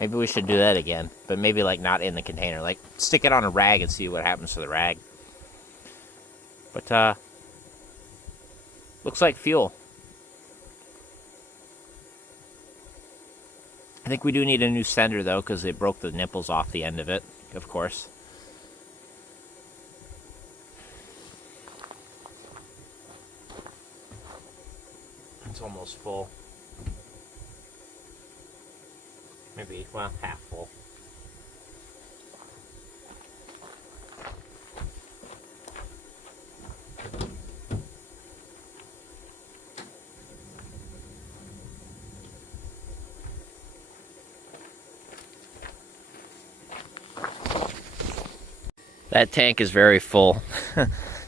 Maybe we should do that again, but maybe not in the container. Like stick it on a rag and see what happens to the rag. But looks like fuel. I think we do need a new sender though, because they broke the nipples off the end of it, of course. It's almost full. Maybe, well, half full. That tank is very full.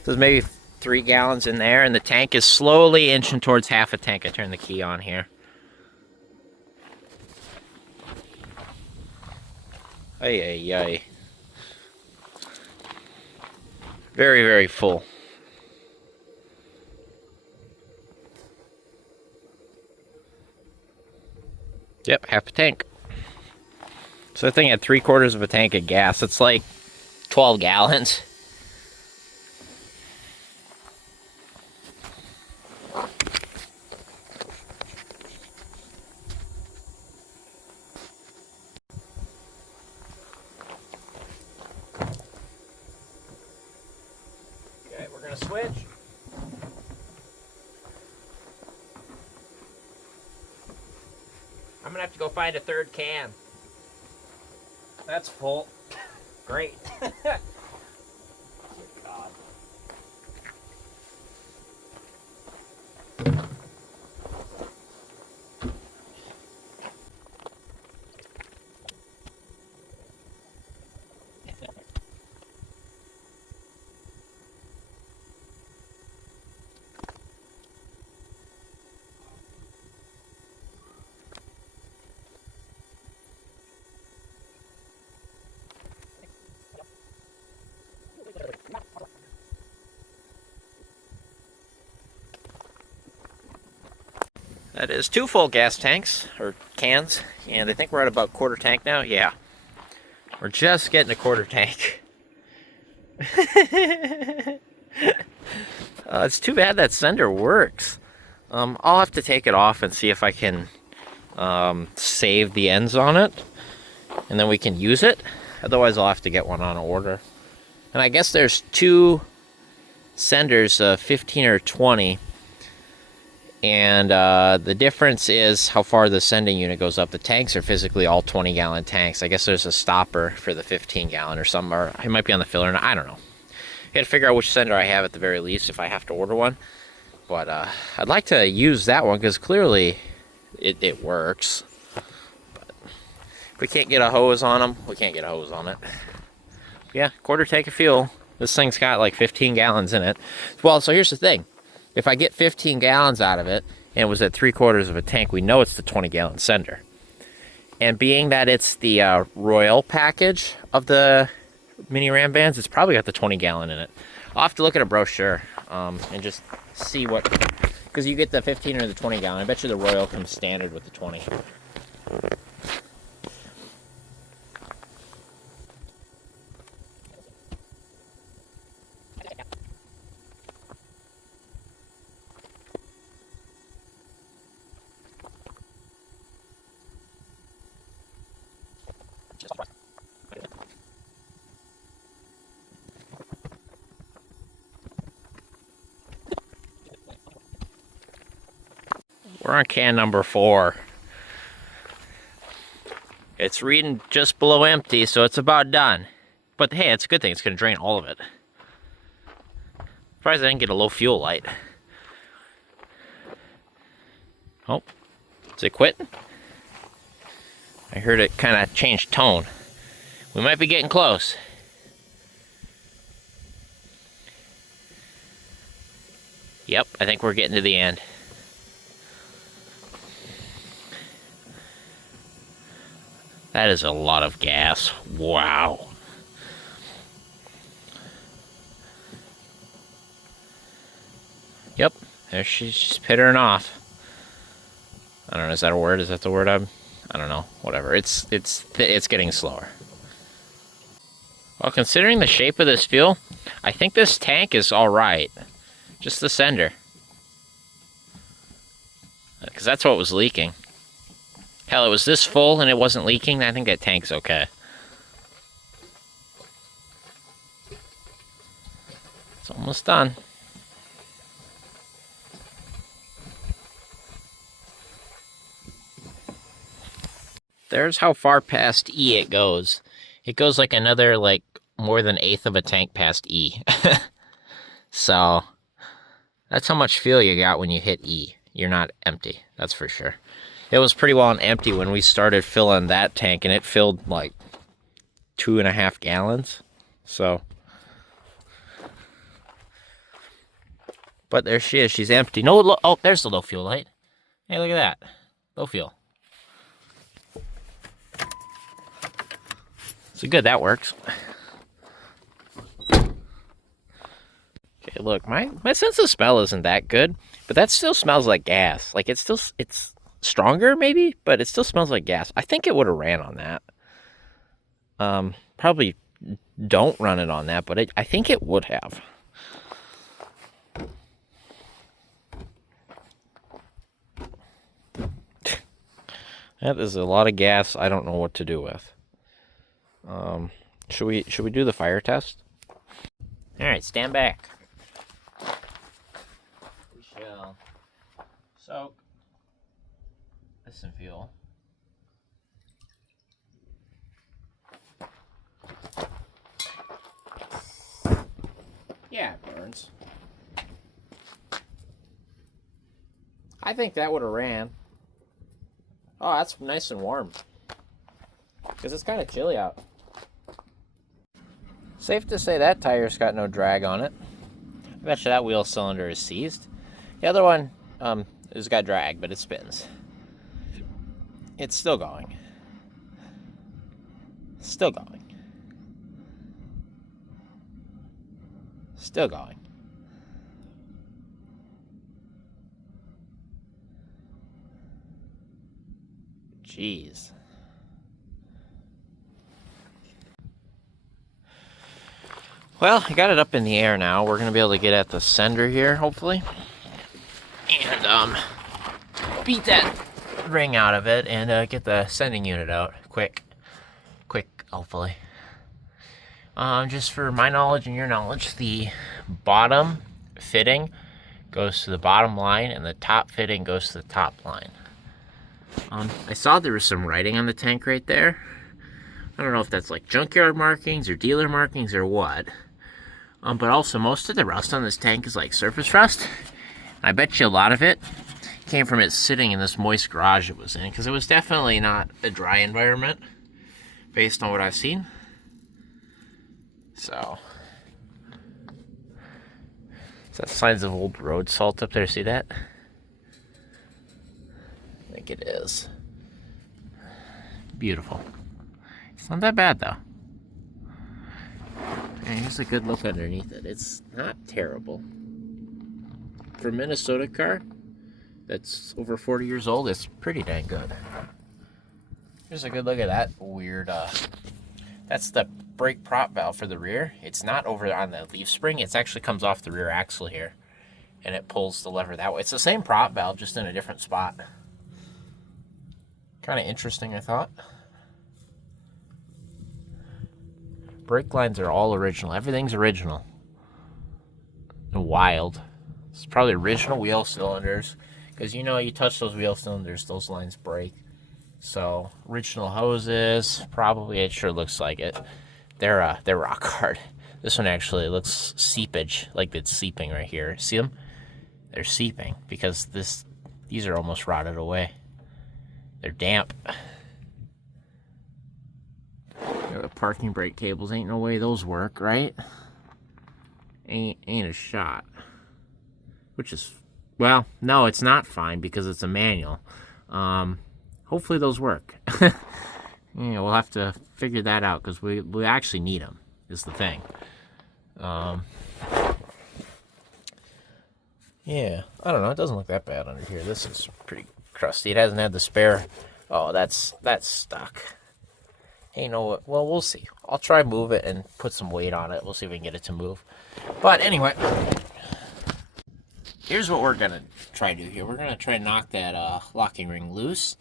There's maybe 3 gallons in there, and the tank is slowly inching towards half a tank. I turn the key on here. Ay, ay, ay. Very, very full. Yep, half a tank. So I think I had 3/4 of a tank of gas. It's like 12 gallons. Okay, we're gonna switch. I'm gonna have to go find a 3rd can. That's full. Great. God. That is 2 full gas tanks, or cans, and I think we're at about quarter tank now. Yeah, we're just getting a quarter tank. It's too bad that sender works. I'll have to take it off and see if I can save the ends on it, and then we can use it. Otherwise, I'll have to get one on order. And I guess there's 2 senders, 15 or 20. And the difference is how far the sending unit goes up. The tanks are physically all 20-gallon tanks. I guess there's a stopper for the 15-gallon or something, or it might be on the filler. I don't know. I got to figure out which sender I have at the very least if I have to order one. But I'd like to use that one because clearly it works. But if we can't get a hose on them, we can't get a hose on it. But yeah, quarter tank of fuel. This thing's got like 15 gallons in it. Well, so here's the thing. If I get 15 gallons out of it, and it was at 3/4 of a tank, we know it's the 20-gallon sender. And being that it's the Royale package of the Mini Ram vans, it's probably got the 20-gallon in it. I'll have to look at a brochure and just see what... Because you get the 15 or the 20-gallon. I bet you the Royale comes standard with the 20. We're on can number 4. It's reading just below empty, so it's about done. But hey, it's a good thing. It's going to drain all of it. Surprised I didn't get a low fuel light. Oh, is it quitting? I heard it kind of change tone. We might be getting close. Yep, I think we're getting to the end. That is a lot of gas. Wow. Yep, there she's just pittering off. I don't know, is that a word? Is that the word I don't know. Whatever. It's getting slower. Well, considering the shape of this fuel, I think this tank is all right. Just the sender. Because that's what was leaking. Hell, it was this full and it wasn't leaking. I think that tank's okay. It's almost done. There's how far past E it goes. It goes like another, like, more than 1/8 of a tank past E. So, that's how much fuel you got when you hit E. You're not empty, that's for sure. It was pretty well on empty when we started filling that tank, and it filled like 2.5 gallons. So, but there she is. She's empty. No, oh, there's the low fuel light. Hey, look at that. Low fuel. So good, that works. Okay, look, my sense of smell isn't that good, but that still smells like gas. Like it's stronger maybe, but it still smells like gas. I think it would have ran on that. Probably don't run it on that, but I think it would have. That is a lot of gas I don't know what to do with. Should we do the fire test? All right, stand back. We shall soak this in fuel. Yeah, it burns. I think that would have ran. Oh, that's nice and warm. Because it's kind of chilly out. Safe to say that tire's got no drag on it. I bet you that wheel cylinder is seized. The other one has got drag, but it spins. It's still going. Still going. Still going. Jeez. Well, I got it up in the air now. We're going to be able to get at the sender here, hopefully. And, beat that ring out of it and get the sending unit out quick, hopefully. Just for my knowledge and your knowledge, the bottom fitting goes to the bottom line and the top fitting goes to the top line. I saw there was some writing on the tank right there. I don't know if that's like junkyard markings or dealer markings or what. But also most of the rust on this tank is like surface rust. I bet you a lot of it came from it sitting in this moist garage it was in, because it was definitely not a dry environment based on what I've seen. So, is that signs of old road salt up there? See that? I think it is. Beautiful. It's not that bad though. And here's a good look underneath it. It's not terrible. For a Minnesota car that's over 40 years old, it's pretty dang good. Here's a good look at that weird, that's the brake prop valve for the rear. It's not over on the leaf spring. It actually comes off the rear axle here, and it pulls the lever that way. It's the same prop valve, just in a different spot. Kind of interesting, I thought. Brake lines are all original. Everything's original. Wild. It's probably original wheel cylinders, because you know, you touch those wheel cylinders, those lines break. So original hoses, probably. It sure looks like it. They're rock hard. This one actually looks seepage, like it's seeping right here. See them? They're seeping because these are almost rotted away. They're damp. The parking brake cables, ain't no way those work, right? Ain't a shot. Which is, well, no, it's not fine because it's a manual. Hopefully those work. Yeah, we'll have to figure that out because we actually need them, is the thing. Yeah, I don't know. It doesn't look that bad under here. This is pretty crusty. It hasn't had the spare. Oh, that's stuck. Ain't no, well, we'll see. I'll try move it and put some weight on it. We'll see if we can get it to move. But anyway, here's what we're gonna try to do here. We're gonna try to knock that locking ring loose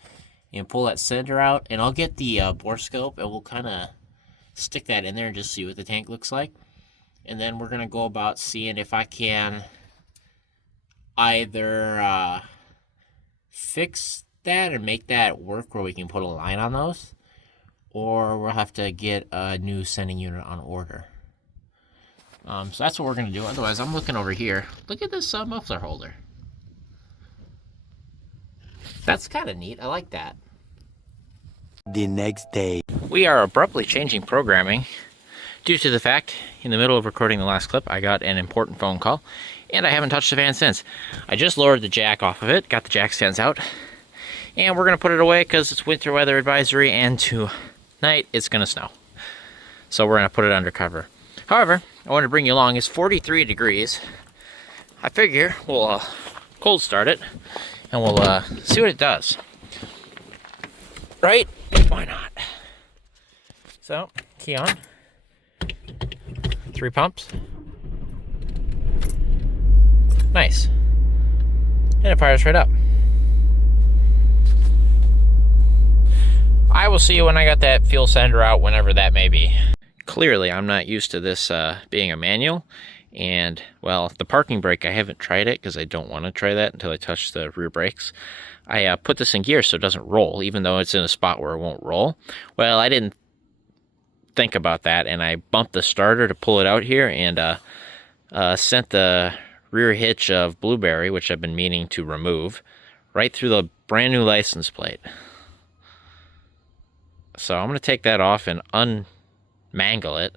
and pull that sender out, and I'll get the bore scope and we'll kind of stick that in there and just see what the tank looks like. And then we're gonna go about seeing if I can either fix that and make that work where we can put a line on those, or we'll have to get a new sending unit on order. So that's what we're going to do. Otherwise, I'm looking over here. Look at this muffler holder. That's kind of neat. I like that. The next day. We are abruptly changing programming due to the fact, in the middle of recording the last clip, I got an important phone call, and I haven't touched the fan since. I just lowered the jack off of it, got the jack stands out, and we're going to put it away because it's winter weather advisory, and tonight it's going to snow. So we're going to put it under cover. However, I want to bring you along. It's 43 degrees. I figure we'll cold start it, and we'll see what it does. Right? Why not? So, key on. 3 pumps. Nice. And it fires right up. I will see you when I got that fuel sender out, whenever that may be. Clearly, I'm not used to this being a manual. And, well, the parking brake, I haven't tried it because I don't want to try that until I touch the rear brakes. I put this in gear so it doesn't roll, even though it's in a spot where it won't roll. Well, I didn't think about that, and I bumped the starter to pull it out here and sent the rear hitch of Blueberry, which I've been meaning to remove, right through the brand new license plate. So I'm going to take that off and unmangle it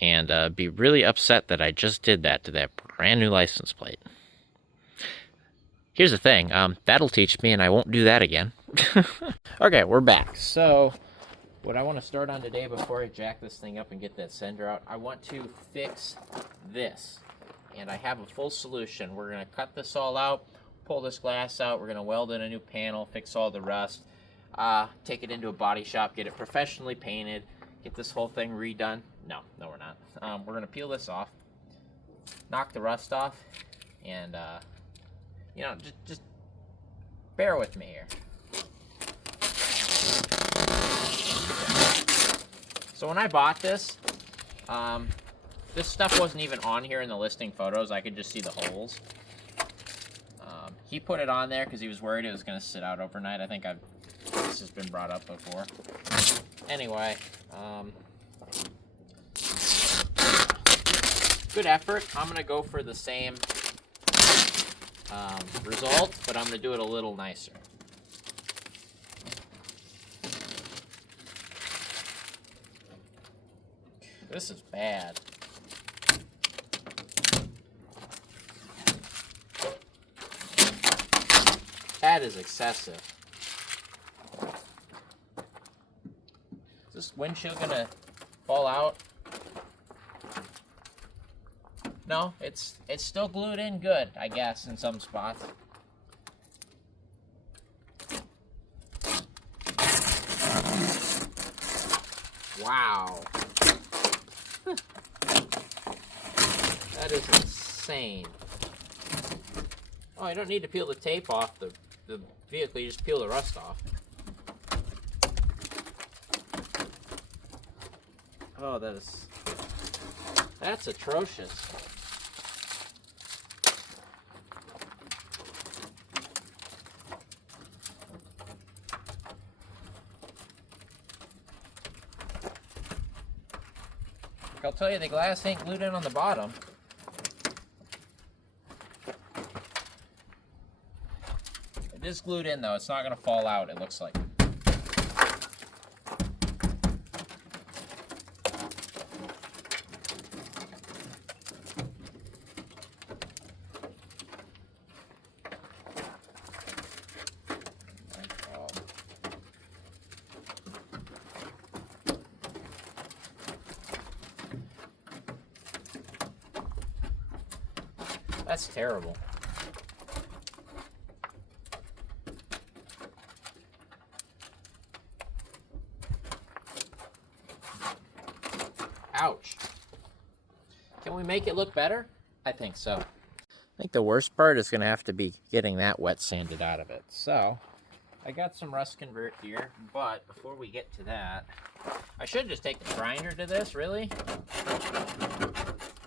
and be really upset that I just did that to that brand new license plate. Here's the thing, that'll teach me and I won't do that again. Okay, we're back. So what I want to start on today before I jack this thing up and get that sender out, I want to fix this. And I have a full solution. We're going to cut this all out, pull this glass out, we're going to weld in a new panel, fix all the rust, take it into a body shop, get it professionally painted, get this whole thing redone. No, we're not. We're gonna peel this off, knock the rust off, and you know, just bear with me here. So when I bought this, this stuff wasn't even on here in the listing photos. I could just see the holes. He put it on there because he was worried it was going to sit out overnight. I think this has been brought up before. Anyway, good effort. I'm going to go for the same result, but I'm going to do it a little nicer. This is bad. That is excessive. Is this windshield gonna fall out? No, it's still glued in good, I guess, in some spots. Wow. That is insane. Oh, you don't need to peel the tape off the vehicle, you just peel the rust off. Oh, that's atrocious. I'll tell you, the glass ain't glued in on the bottom. It is glued in though, it's not going to fall out, it looks like. That's terrible. Ouch. Can we make it look better? I think so. I think the worst part is going to have to be getting that wet sanded out of it. So, I got some rust convert here, but before we get to that, I should just take the grinder to this, really?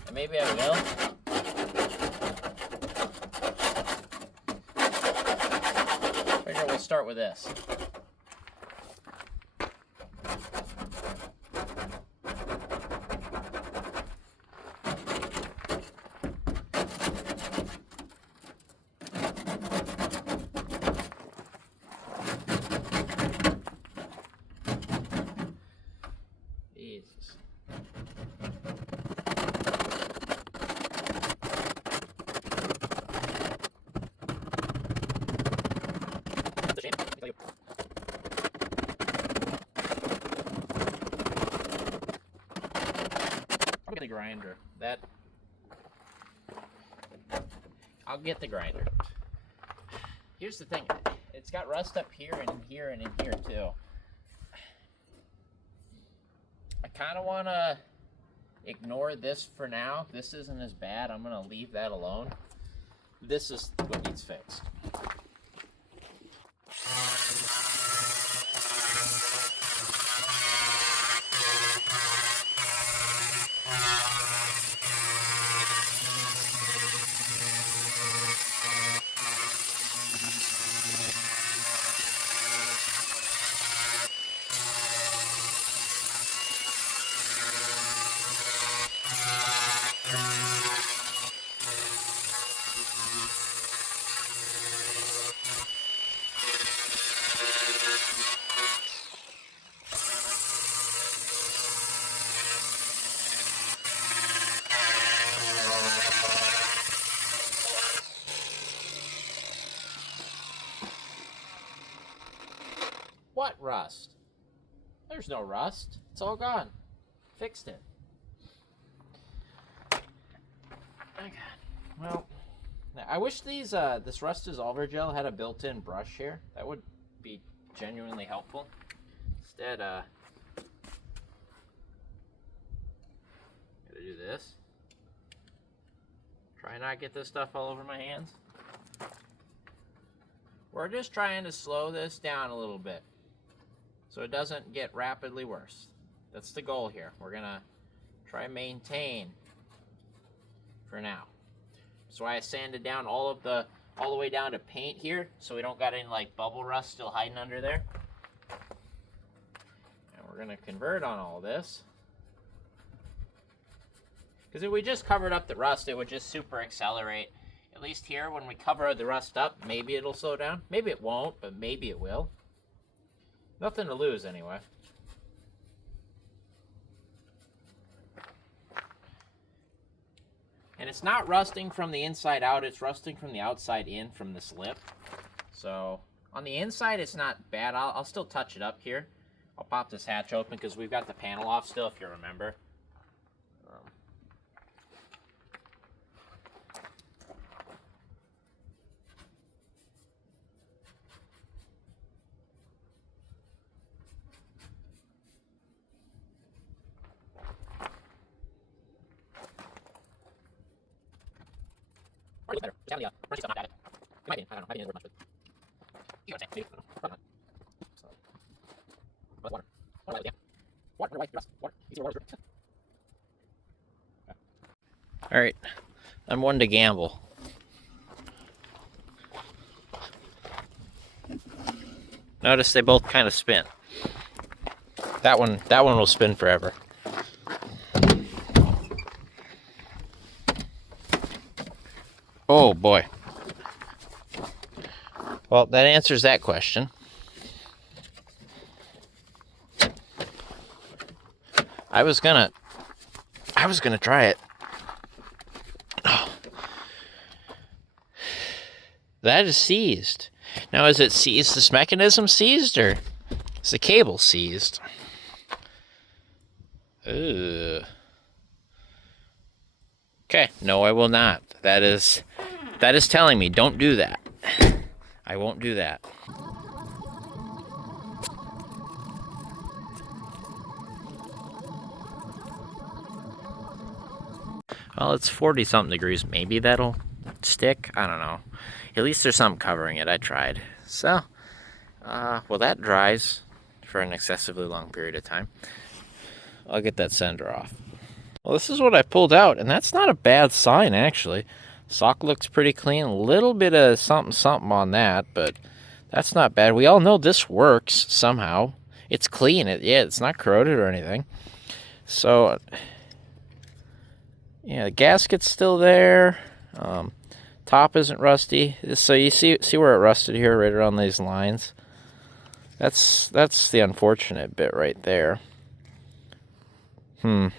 And maybe I will. Figure we'll start with this. Jesus. I'll get the grinder. I'll get the grinder. Here's the thing. It's got rust up here and in here and in here too. I kind of want to ignore this for now. This isn't as bad. I'm going to leave that alone. This is what needs fixed. What rust? There's no rust. It's all gone. Fixed it. Okay. Well, I wish this rust dissolver gel had a built-in brush here. That would be genuinely helpful. Instead, gotta do this. Try not get this stuff all over my hands. We're just trying to slow this down a little bit so it doesn't get rapidly worse. That's the goal here. We're gonna try and maintain for now. That's why I sanded down all the way down to paint here, so we don't got any like bubble rust still hiding under there. And we're gonna convert on all this. Because if we just covered up the rust, it would just super accelerate. At least here, when we cover the rust up, maybe it'll slow down. Maybe it won't, but maybe it will. Nothing to lose anyway. And it's not rusting from the inside out, it's rusting from the outside in from this lip. So on the inside, it's not bad. I'll still touch it up here. I'll pop this hatch open because we've got the panel off still, if you remember. Better. It's down the not bad. It might be. I don't know. Might be in the word much, but you know what I'm saying. Maybe. Probably not. So, what's water? Water, yeah. Water, white, rust. Water. Easy water. All right. I'm one to gamble. Notice they both kind of spin. That one will spin forever. Oh boy. Well, that answers that question. I was gonna try it. Oh. That is seized. Now, is it seized? This mechanism seized, or is the cable seized? Ugh. Okay, no, I will not. That is telling me don't do that. I won't do that. Well, it's 40-something degrees. Maybe that'll stick. I don't know. At least there's something covering it. I tried. So, well, that dries for an excessively long period of time. I'll get that sender off. Well, this is what I pulled out, and that's not a bad sign, actually. Sock looks pretty clean. A little bit of something on that, but that's not bad. We all know this works somehow. It's clean. It's not corroded or anything. So, yeah, the gasket's still there. Top isn't rusty. So you see where it rusted here, right around these lines. That's the unfortunate bit right there. I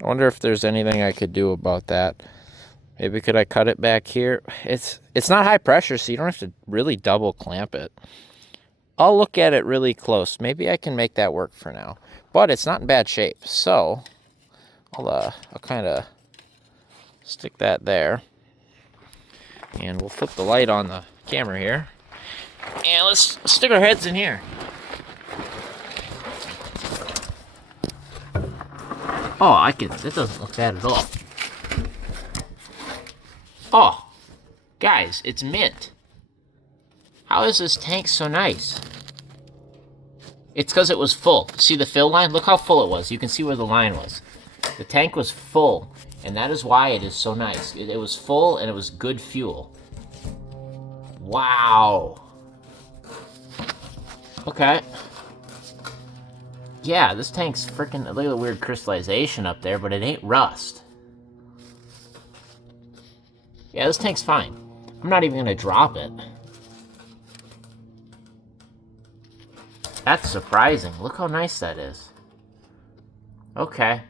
wonder if there's anything I could do about that. Maybe could I cut it back here? It's not high pressure, so you don't have to really double clamp it. I'll look at it really close. Maybe I can make that work for now. But it's not in bad shape, so I'll kind of stick that there. And we'll flip the light on the camera here. And let's stick our heads in here. Oh, that doesn't look bad at all. Oh, guys, it's mint. How is this tank so nice? It's because it was full. See the fill line? Look how full it was. You can see where the line was. The tank was full, and that is why it is so nice. It was full, and it was good fuel. Wow. Okay. Yeah, this tank's freaking... Look at the weird crystallization up there, but it ain't rust. Yeah, this tank's fine. I'm not even going to drop it. That's surprising. Look how nice that is. Okay.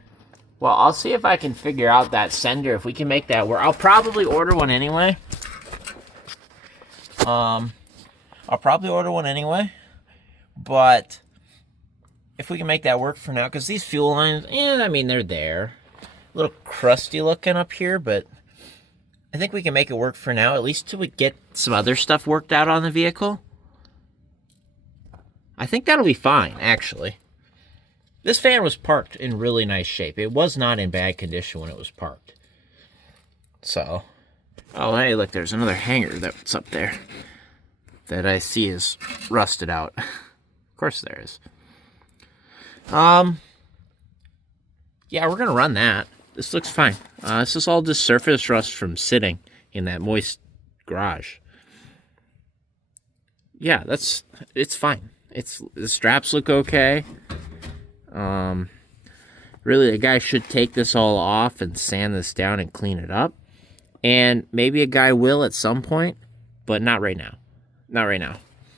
Well, I'll see if I can figure out that sender, if we can make that work. I'll probably order one anyway. But if we can make that work for now, because these fuel lines, I mean, they're there. A little crusty looking up here, but I think we can make it work for now, at least till we get some other stuff worked out on the vehicle. I think that'll be fine, actually. This fan was parked in really nice shape. It was not in bad condition when it was parked. So, oh, hey, look, there's another hanger that's up there that I see is rusted out. Of course there is. Yeah, we're going to run that. This looks fine. This is all just surface rust from sitting in that moist garage. Yeah, it's fine. The straps look okay. Really, the guy should take this all off and sand this down and clean it up. And maybe a guy will at some point, but not right now. Not right now.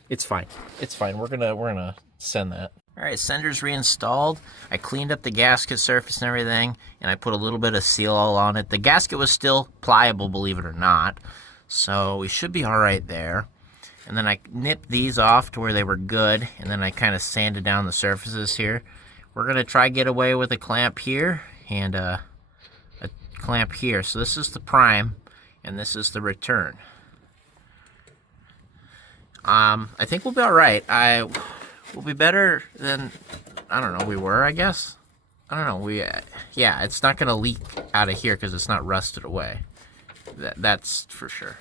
It's fine. It's fine. We're gonna send that. All right, sender's reinstalled. I cleaned up the gasket surface and everything, and I put a little bit of seal all on it. The gasket was still pliable, believe it or not, so we should be all right there. And then I nipped these off to where they were good, and then I kind of sanded down the surfaces here. We're gonna try get away with a clamp here and a clamp here. So this is the prime, and this is the return. I think we'll be all right. We'll be better than, I don't know, we were, I guess. I don't know, yeah, it's not gonna leak out of here because it's not rusted away. That's for sure.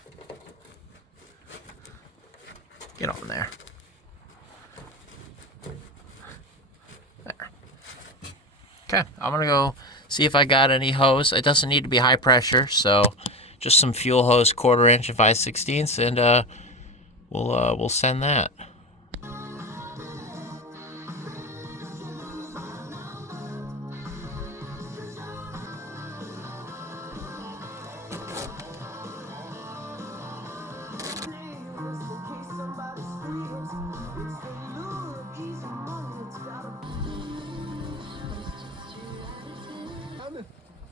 Get on there. There. Okay, I'm gonna go see if I got any hose. It doesn't need to be high pressure, so just some fuel hose, 1/4 inch and 5/16, and we'll send that.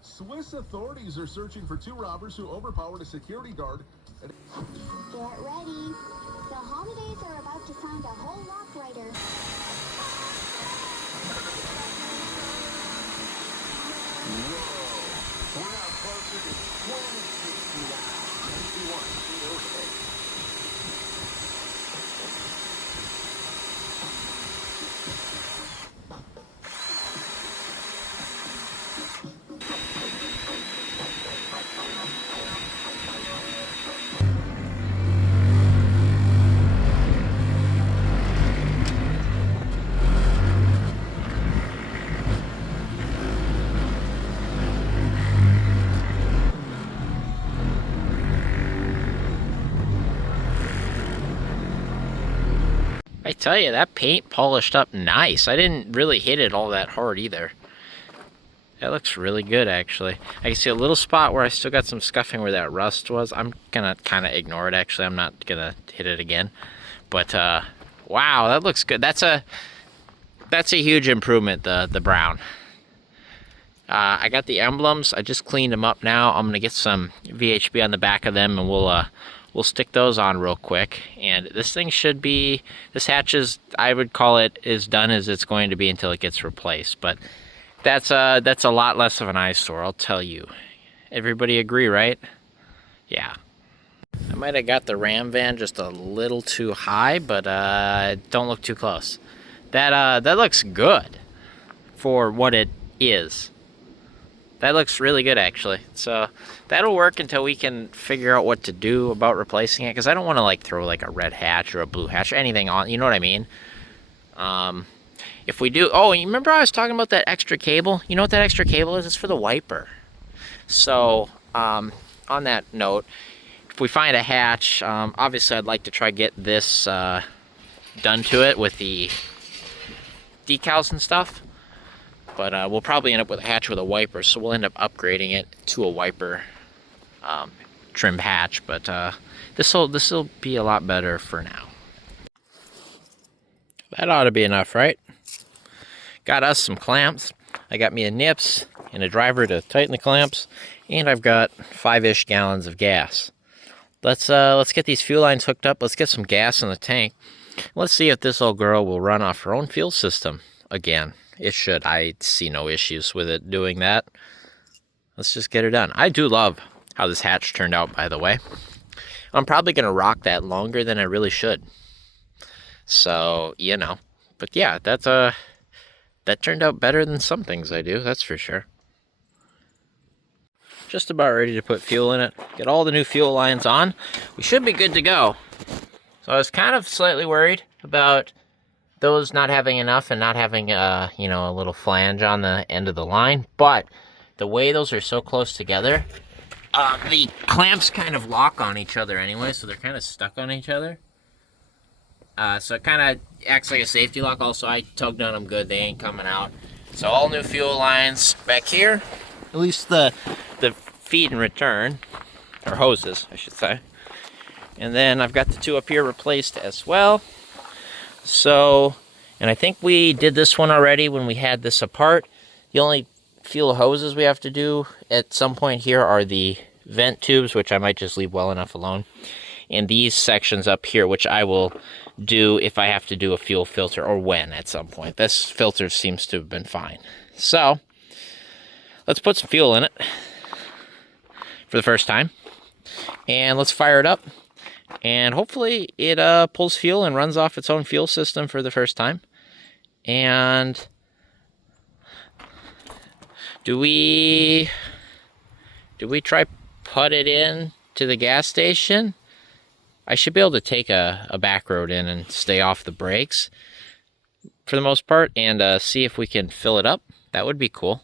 Swiss authorities are searching for 2 robbers who overpowered a security guard. Get ready. The holidays are about to sound a whole lot brighter. Whoa. We're now closer to 2060 now. 91. I tell you, that paint polished up nice. I didn't really hit it all that hard either. That looks really good, actually. I can see a little spot where I still got some scuffing where that rust was. I'm gonna kind of ignore it, actually. I'm not gonna hit it again. But, wow, that looks good. That's a huge improvement, the brown. I got the emblems. I just cleaned them up now. I'm gonna get some VHB on the back of them, and we'll stick those on real quick. And this thing should be, this hatch is, I would call it, as done as it's going to be until it gets replaced. But that's a lot less of an eyesore, I'll tell you. Everybody agree, right? Yeah. I might have got the Ram van just a little too high, but don't look too close. That looks good for what it is. That looks really good, actually. So that'll work until we can figure out what to do about replacing it, because I don't want to like throw like a red hatch or a blue hatch or anything on, you know what I mean? If we do, oh, you remember I was talking about that extra cable? You know what that extra cable is? It's for the wiper. So on that note, if we find a hatch, obviously I'd like to try get this done to it with the decals and stuff. But we'll probably end up with a hatch with a wiper, so we'll end up upgrading it to a wiper trimmed hatch. But this'll be a lot better for now. That ought to be enough, right? Got us some clamps. I got me a nips and a driver to tighten the clamps, and I've got 5-ish gallons of gas. Let's get these fuel lines hooked up. Let's get some gas in the tank. Let's see if this old girl will run off her own fuel system again. It should. I see no issues with it doing that. Let's just get her done. I do love how this hatch turned out, by the way. I'm probably going to rock that longer than I really should. So, you know, But yeah, that turned out better than some things I do, that's for sure. Just about ready to put fuel in it. Get all the new fuel lines on. We should be good to go. So I was kind of slightly worried about those not having enough and not having a little flange on the end of the line, but the way those are so close together, the clamps kind of lock on each other anyway, so they're kind of stuck on each other. So it kind of acts like a safety lock. Also, I tugged on them good. They ain't coming out. So all new fuel lines back here. At least the feed and return, or hoses, I should say. And then I've got the two up here replaced as well. So, and I think we did this one already when we had this apart. The only fuel hoses we have to do at some point here are the vent tubes, which I might just leave well enough alone. And these sections up here, which I will do if I have to do a fuel filter, or when at some point. This filter seems to have been fine. So, let's put some fuel in it for the first time. And let's fire it up. And hopefully it pulls fuel and runs off its own fuel system for the first time. And do we try put it in to the gas station? I should be able to take a back road in and stay off the brakes for the most part, and see if we can fill it up. That would be cool.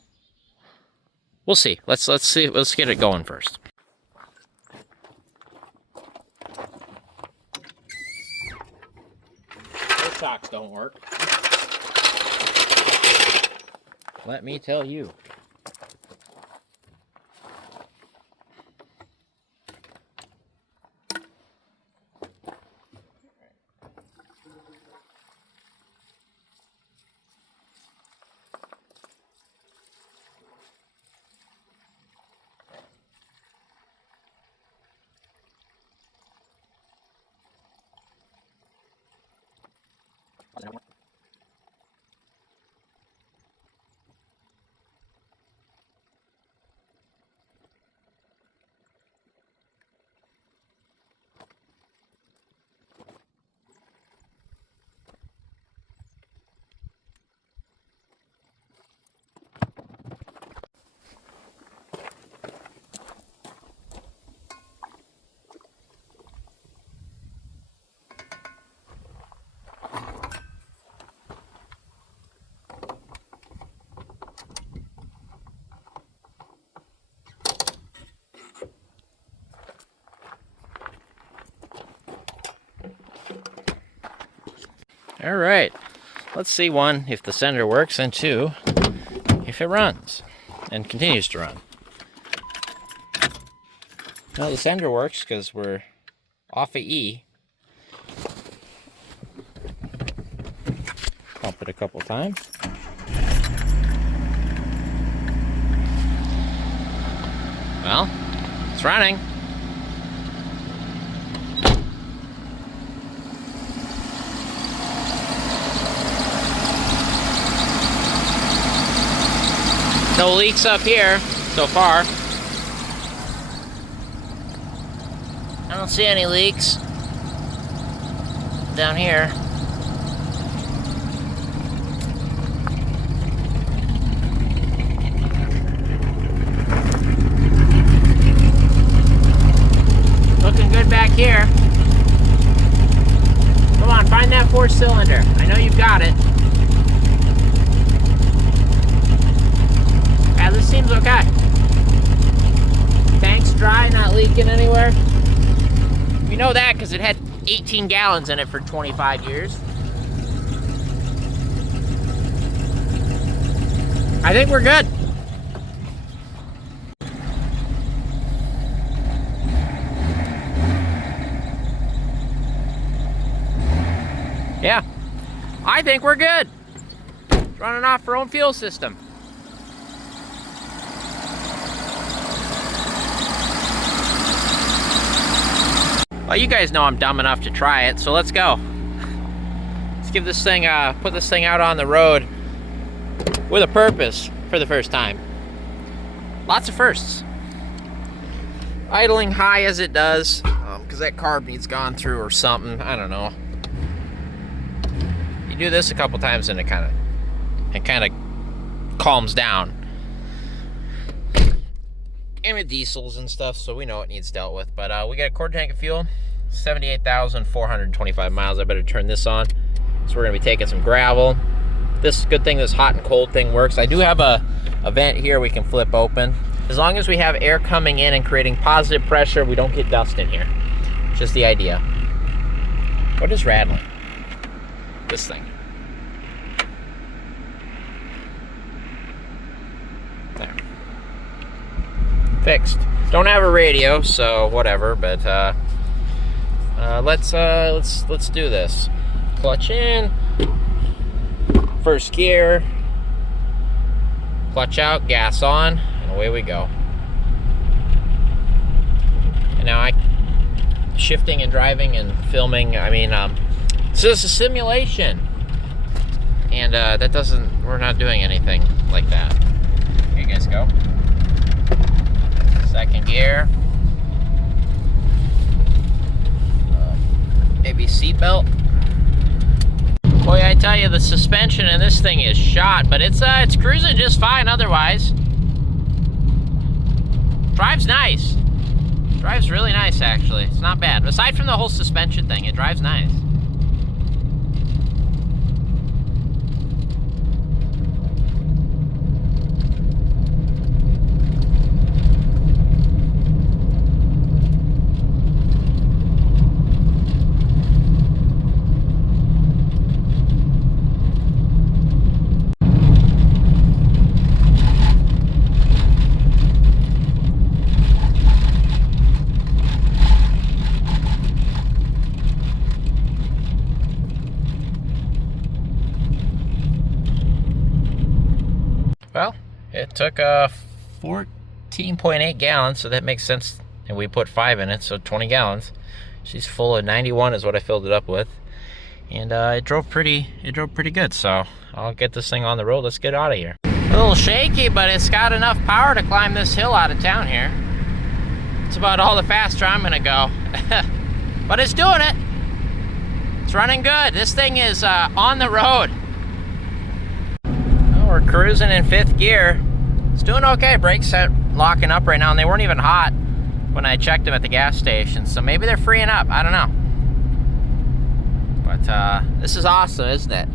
We'll see. Let's see. Let's get it going first. Those shocks don't work. Let me tell you. All right, let's see, one, if the sender works, and two, if it runs and continues to run. Well, the sender works because we're off of E. Pump it a couple times. Well, it's running. No leaks up here so far. I don't see any leaks down here. Looking good back here. Come on, find that 4-cylinder. I know you've got it. Yeah, this seems okay. Tank's dry, not leaking anywhere. We know that because it had 18 gallons in it for 25 years. I think we're good. Yeah, I think we're good. It's running off our own fuel system. Well, you guys know I'm dumb enough to try it, so let's go. Let's give this thing, put this thing out on the road with a purpose for the first time. Lots of firsts. Idling high as it does, because that carb needs gone through or something, I don't know. You do this a couple times and it kind of calms down. And with diesels and stuff, so we know it needs dealt with. But we got a quarter tank of fuel, 78,425 miles. I better turn this on. So we're gonna be taking some gravel. This good thing, this hot and cold thing works. I do have a vent here we can flip open. As long as we have air coming in and creating positive pressure, we don't get dust in here. Just the idea. What is rattling? This thing. There. Fixed. Don't have a radio, so whatever. But let's do this. Clutch in. First gear. Clutch out. Gas on, and away we go. And now shifting and driving and filming. I mean, this is a simulation, and that doesn't. We're not doing anything like that. Here you guys go. Second gear. Maybe seatbelt. Boy, I tell you, the suspension in this thing is shot, but it's cruising just fine otherwise. Drives nice. Drives really nice, actually. It's not bad. Aside from the whole suspension thing, it drives nice. Well, it took 14.8 gallons, so that makes sense. And we put 5 in it, so 20 gallons. She's full of 91 is what I filled it up with. And it drove pretty good, so I'll get this thing on the road. Let's get out of here. A little shaky, but it's got enough power to climb this hill out of town here. It's about all the faster I'm gonna go. But it's doing it. It's running good. This thing is on the road. We're cruising in 5th gear. It's doing okay. Brakes are locking up right now, and they weren't even hot when I checked them at the gas station, so maybe they're freeing up. I don't know. But this is awesome, isn't it?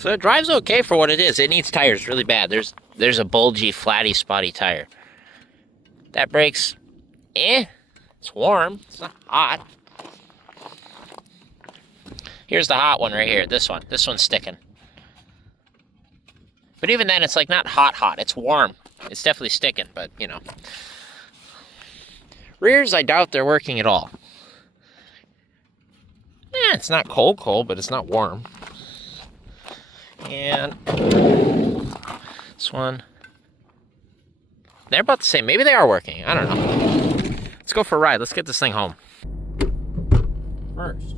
So it drives okay for what it is. It needs tires really bad. There's a bulgy, flatty, spotty tire. That brake's it's warm. It's not hot. Here's the hot one right here. This one. This one's sticking. But even then, it's like not hot. It's warm. It's definitely sticking, but you know. Rears, I doubt they're working at all. It's not cold, but it's not warm. And this one, they're about the same. Maybe they are working. I don't know. Let's go for a ride. Let's get this thing home. First.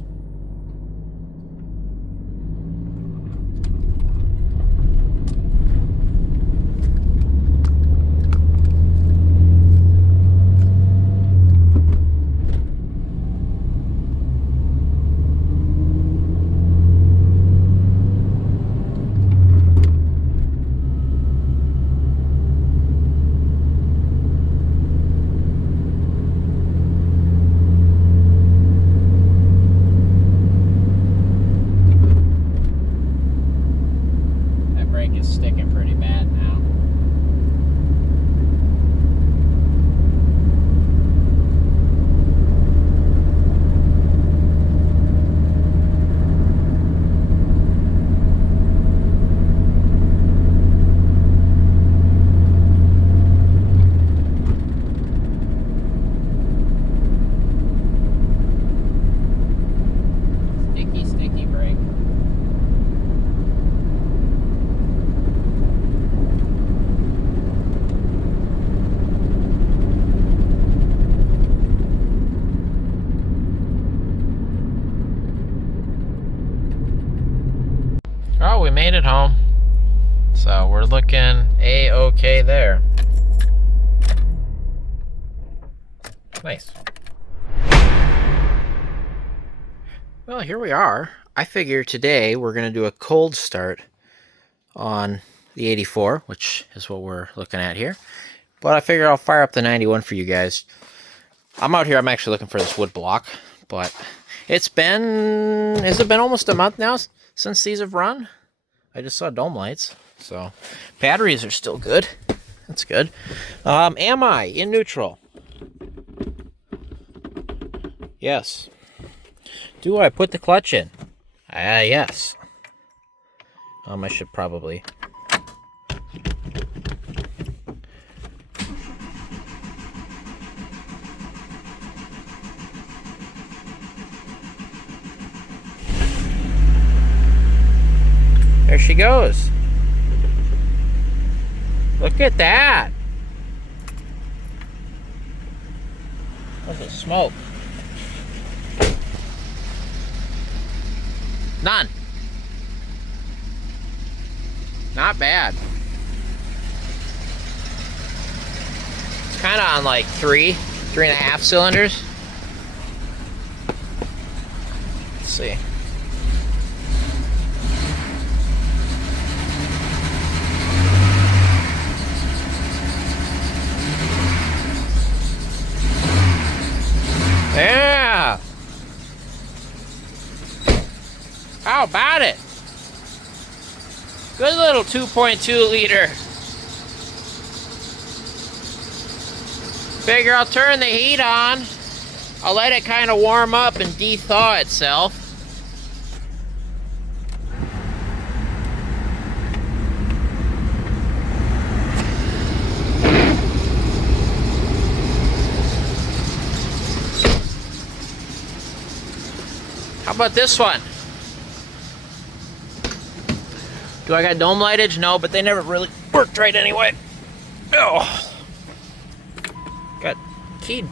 we made it home. So we're looking A-okay there. Nice. Well, here we are. I figure today we're going to do a cold start on the 84, which is what we're looking at here. But I figure I'll fire up the 91 for you guys. I'm out here, I'm actually looking for this wood block, but has it been almost a month now since these have run? I just saw dome lights, so batteries are still good. That's good. Am I in neutral? Yes. Do I put the clutch in? Yes. I should probably. There she goes. Look at that. What's the smoke? None. Not bad. It's kind of on like 3.5 cylinders. Let's see. Yeah. How about it? Good little 2.2 liter. Figure I'll turn the heat on. I'll let it kind of warm up and de-thaw itself. How about this one? Do I got dome lightage? No, but they never really worked right anyway. Oh. Got keyed.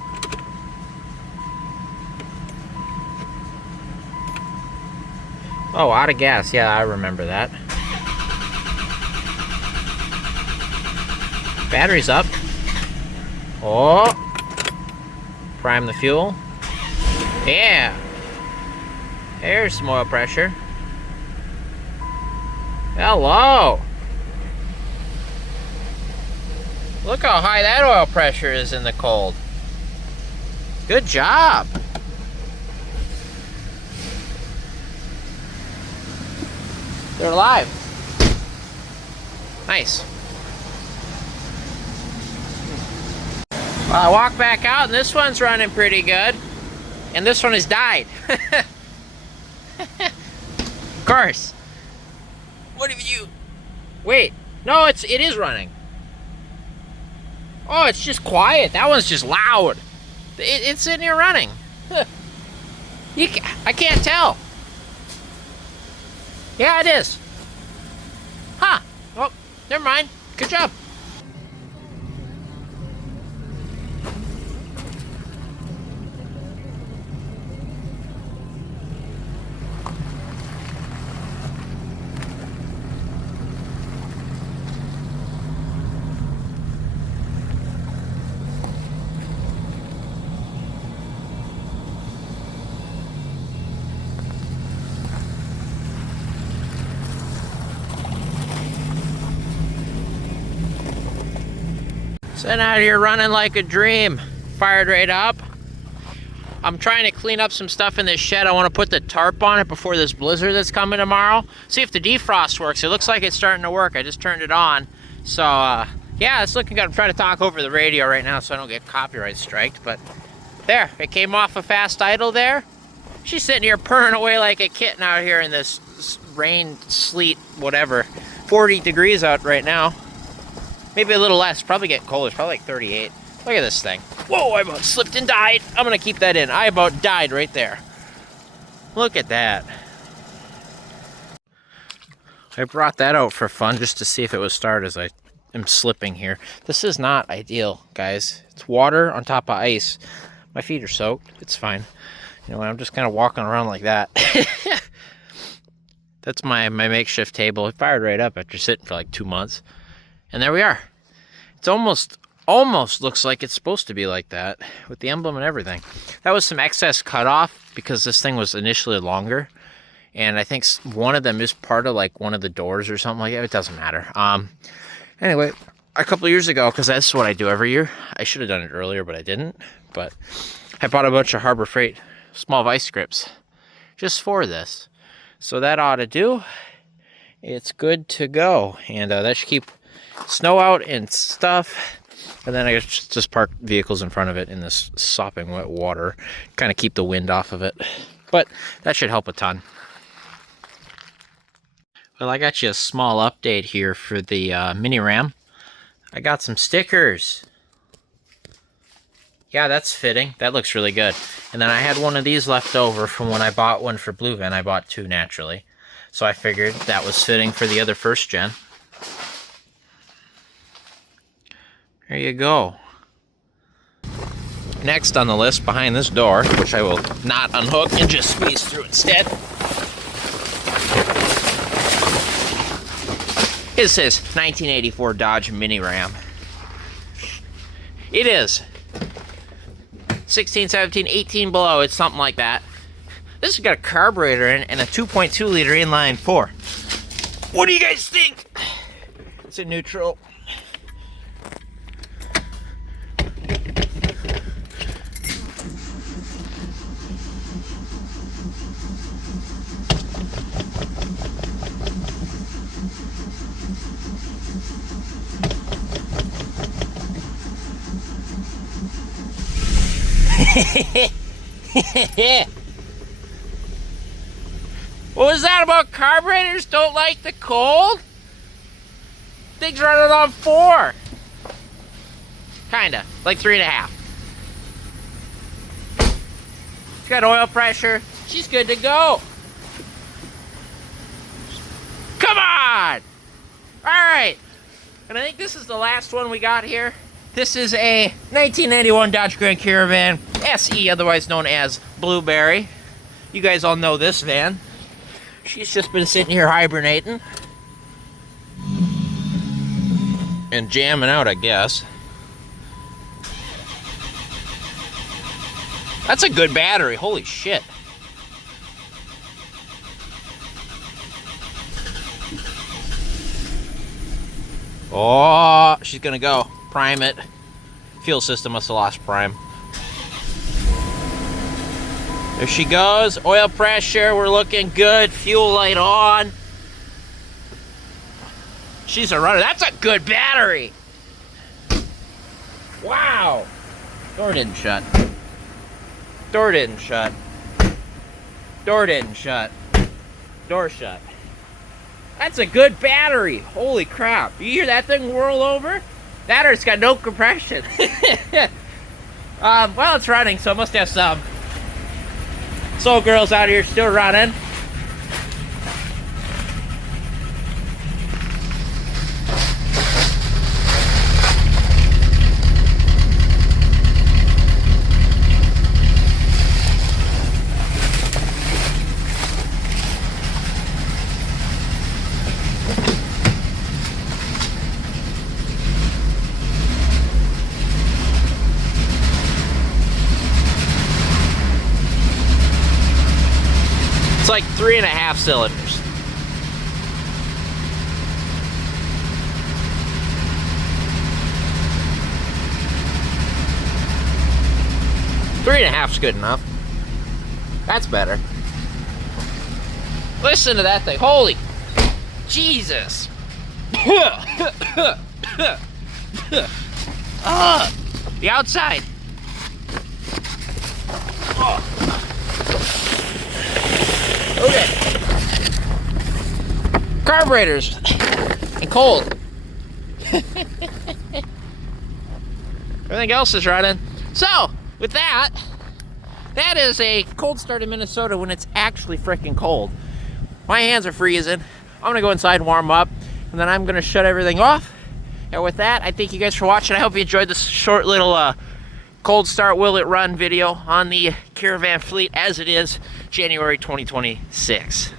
Oh, out of gas. Yeah, I remember that. Battery's up. Oh. Prime the fuel. Yeah. There's some oil pressure. Hello. Look how high that oil pressure is in the cold. Good job. They're alive. Nice. Well, I walk back out and this one's running pretty good. And this one has died. Of course. What have you... Wait. No, it is running. Oh, it's just quiet. That one's just loud. It's sitting here running. I can't tell. Yeah, it is. Huh. Oh, never mind. Good job. Sitting out here running like a dream. Fired right up. I'm trying to clean up some stuff in this shed. I want to put the tarp on it before this blizzard that's coming tomorrow. See if the defrost works. It looks like it's starting to work. I just turned it on. So, yeah, it's looking good. I'm trying to talk over the radio right now so I don't get copyright striked. But there, it came off a fast idle there. She's sitting here purring away like a kitten out here in this rain, sleet, whatever. 40 degrees out right now. Maybe a little less. Probably getting colder. It's probably like 38. Look at this thing. Whoa, I about slipped and died. I'm going to keep that in. I about died right there. Look at that. I brought that out for fun just to see if it would start as I am slipping here. This is not ideal, guys. It's water on top of ice. My feet are soaked. It's fine. You know, I'm just kind of walking around like that. That's my makeshift table. It fired right up after sitting for like 2 months. And there we are. It's almost looks like it's supposed to be like that with the emblem and everything. That was some excess cutoff because this thing was initially longer. And I think one of them is part of like one of the doors or something like that. It doesn't matter. Anyway, a couple of years ago, because that's what I do every year. I should have done it earlier, but I didn't. But I bought a bunch of Harbor Freight small vice grips just for this. So that ought to do. It's good to go. And that should keep snow out and stuff. And then I just park vehicles in front of it in this sopping wet water. Kind of keep the wind off of it. But that should help a ton. Well, I got you a small update here for the Mini Ram. I got some stickers. Yeah, that's fitting. That looks really good. And then I had one of these left over from when I bought one for Blue Van. I bought two, naturally. So I figured that was fitting for the other first gen. There you go. Next on the list, behind this door, which I will not unhook and just squeeze through instead, is this 1984 Dodge Mini Ram. It is 16, 17, 18 below. It's something like that. This has got a carburetor in and a 2.2 liter inline four. What do you guys think? It's in neutral. What was that about carburetors don't like the cold? Thing's running on 4. Kinda, like 3.5. It's got oil pressure. She's good to go. Come on! Alright. And I think this is the last one we got here. This is a 1991 Dodge Grand Caravan SE, otherwise known as Blueberry. You guys all know this van. She's just been sitting here hibernating. And jamming out, I guess. That's a good battery, holy shit. Oh, she's gonna go. Prime it. Fuel system must have lost prime. There she goes. Oil pressure, we're looking good. Fuel light on. She's a runner. That's a good battery. Wow. Door didn't shut. Door didn't shut. Door didn't shut. Door shut. That's a good battery. Holy crap. You hear that thing whirl over? That or it's got no compression. Well, it's running, so it must have some. Soul Girl's out here still running. It's like 3.5 cylinders. Three and a half's good enough. That's better. Listen to that thing. Holy Jesus. The outside. Oh. Okay. Carburetors and cold. Everything else is running. So, with that, that is a cold start in Minnesota when it's actually freaking cold. My hands are freezing. I'm gonna go inside and warm up, and then I'm gonna shut everything off. And with that, I thank you guys for watching. I hope you enjoyed this short little cold start will it run video on the Caravan fleet as it is January 2026.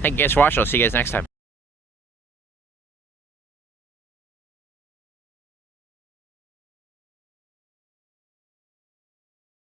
Thank you guys for watching. I'll see you guys next time.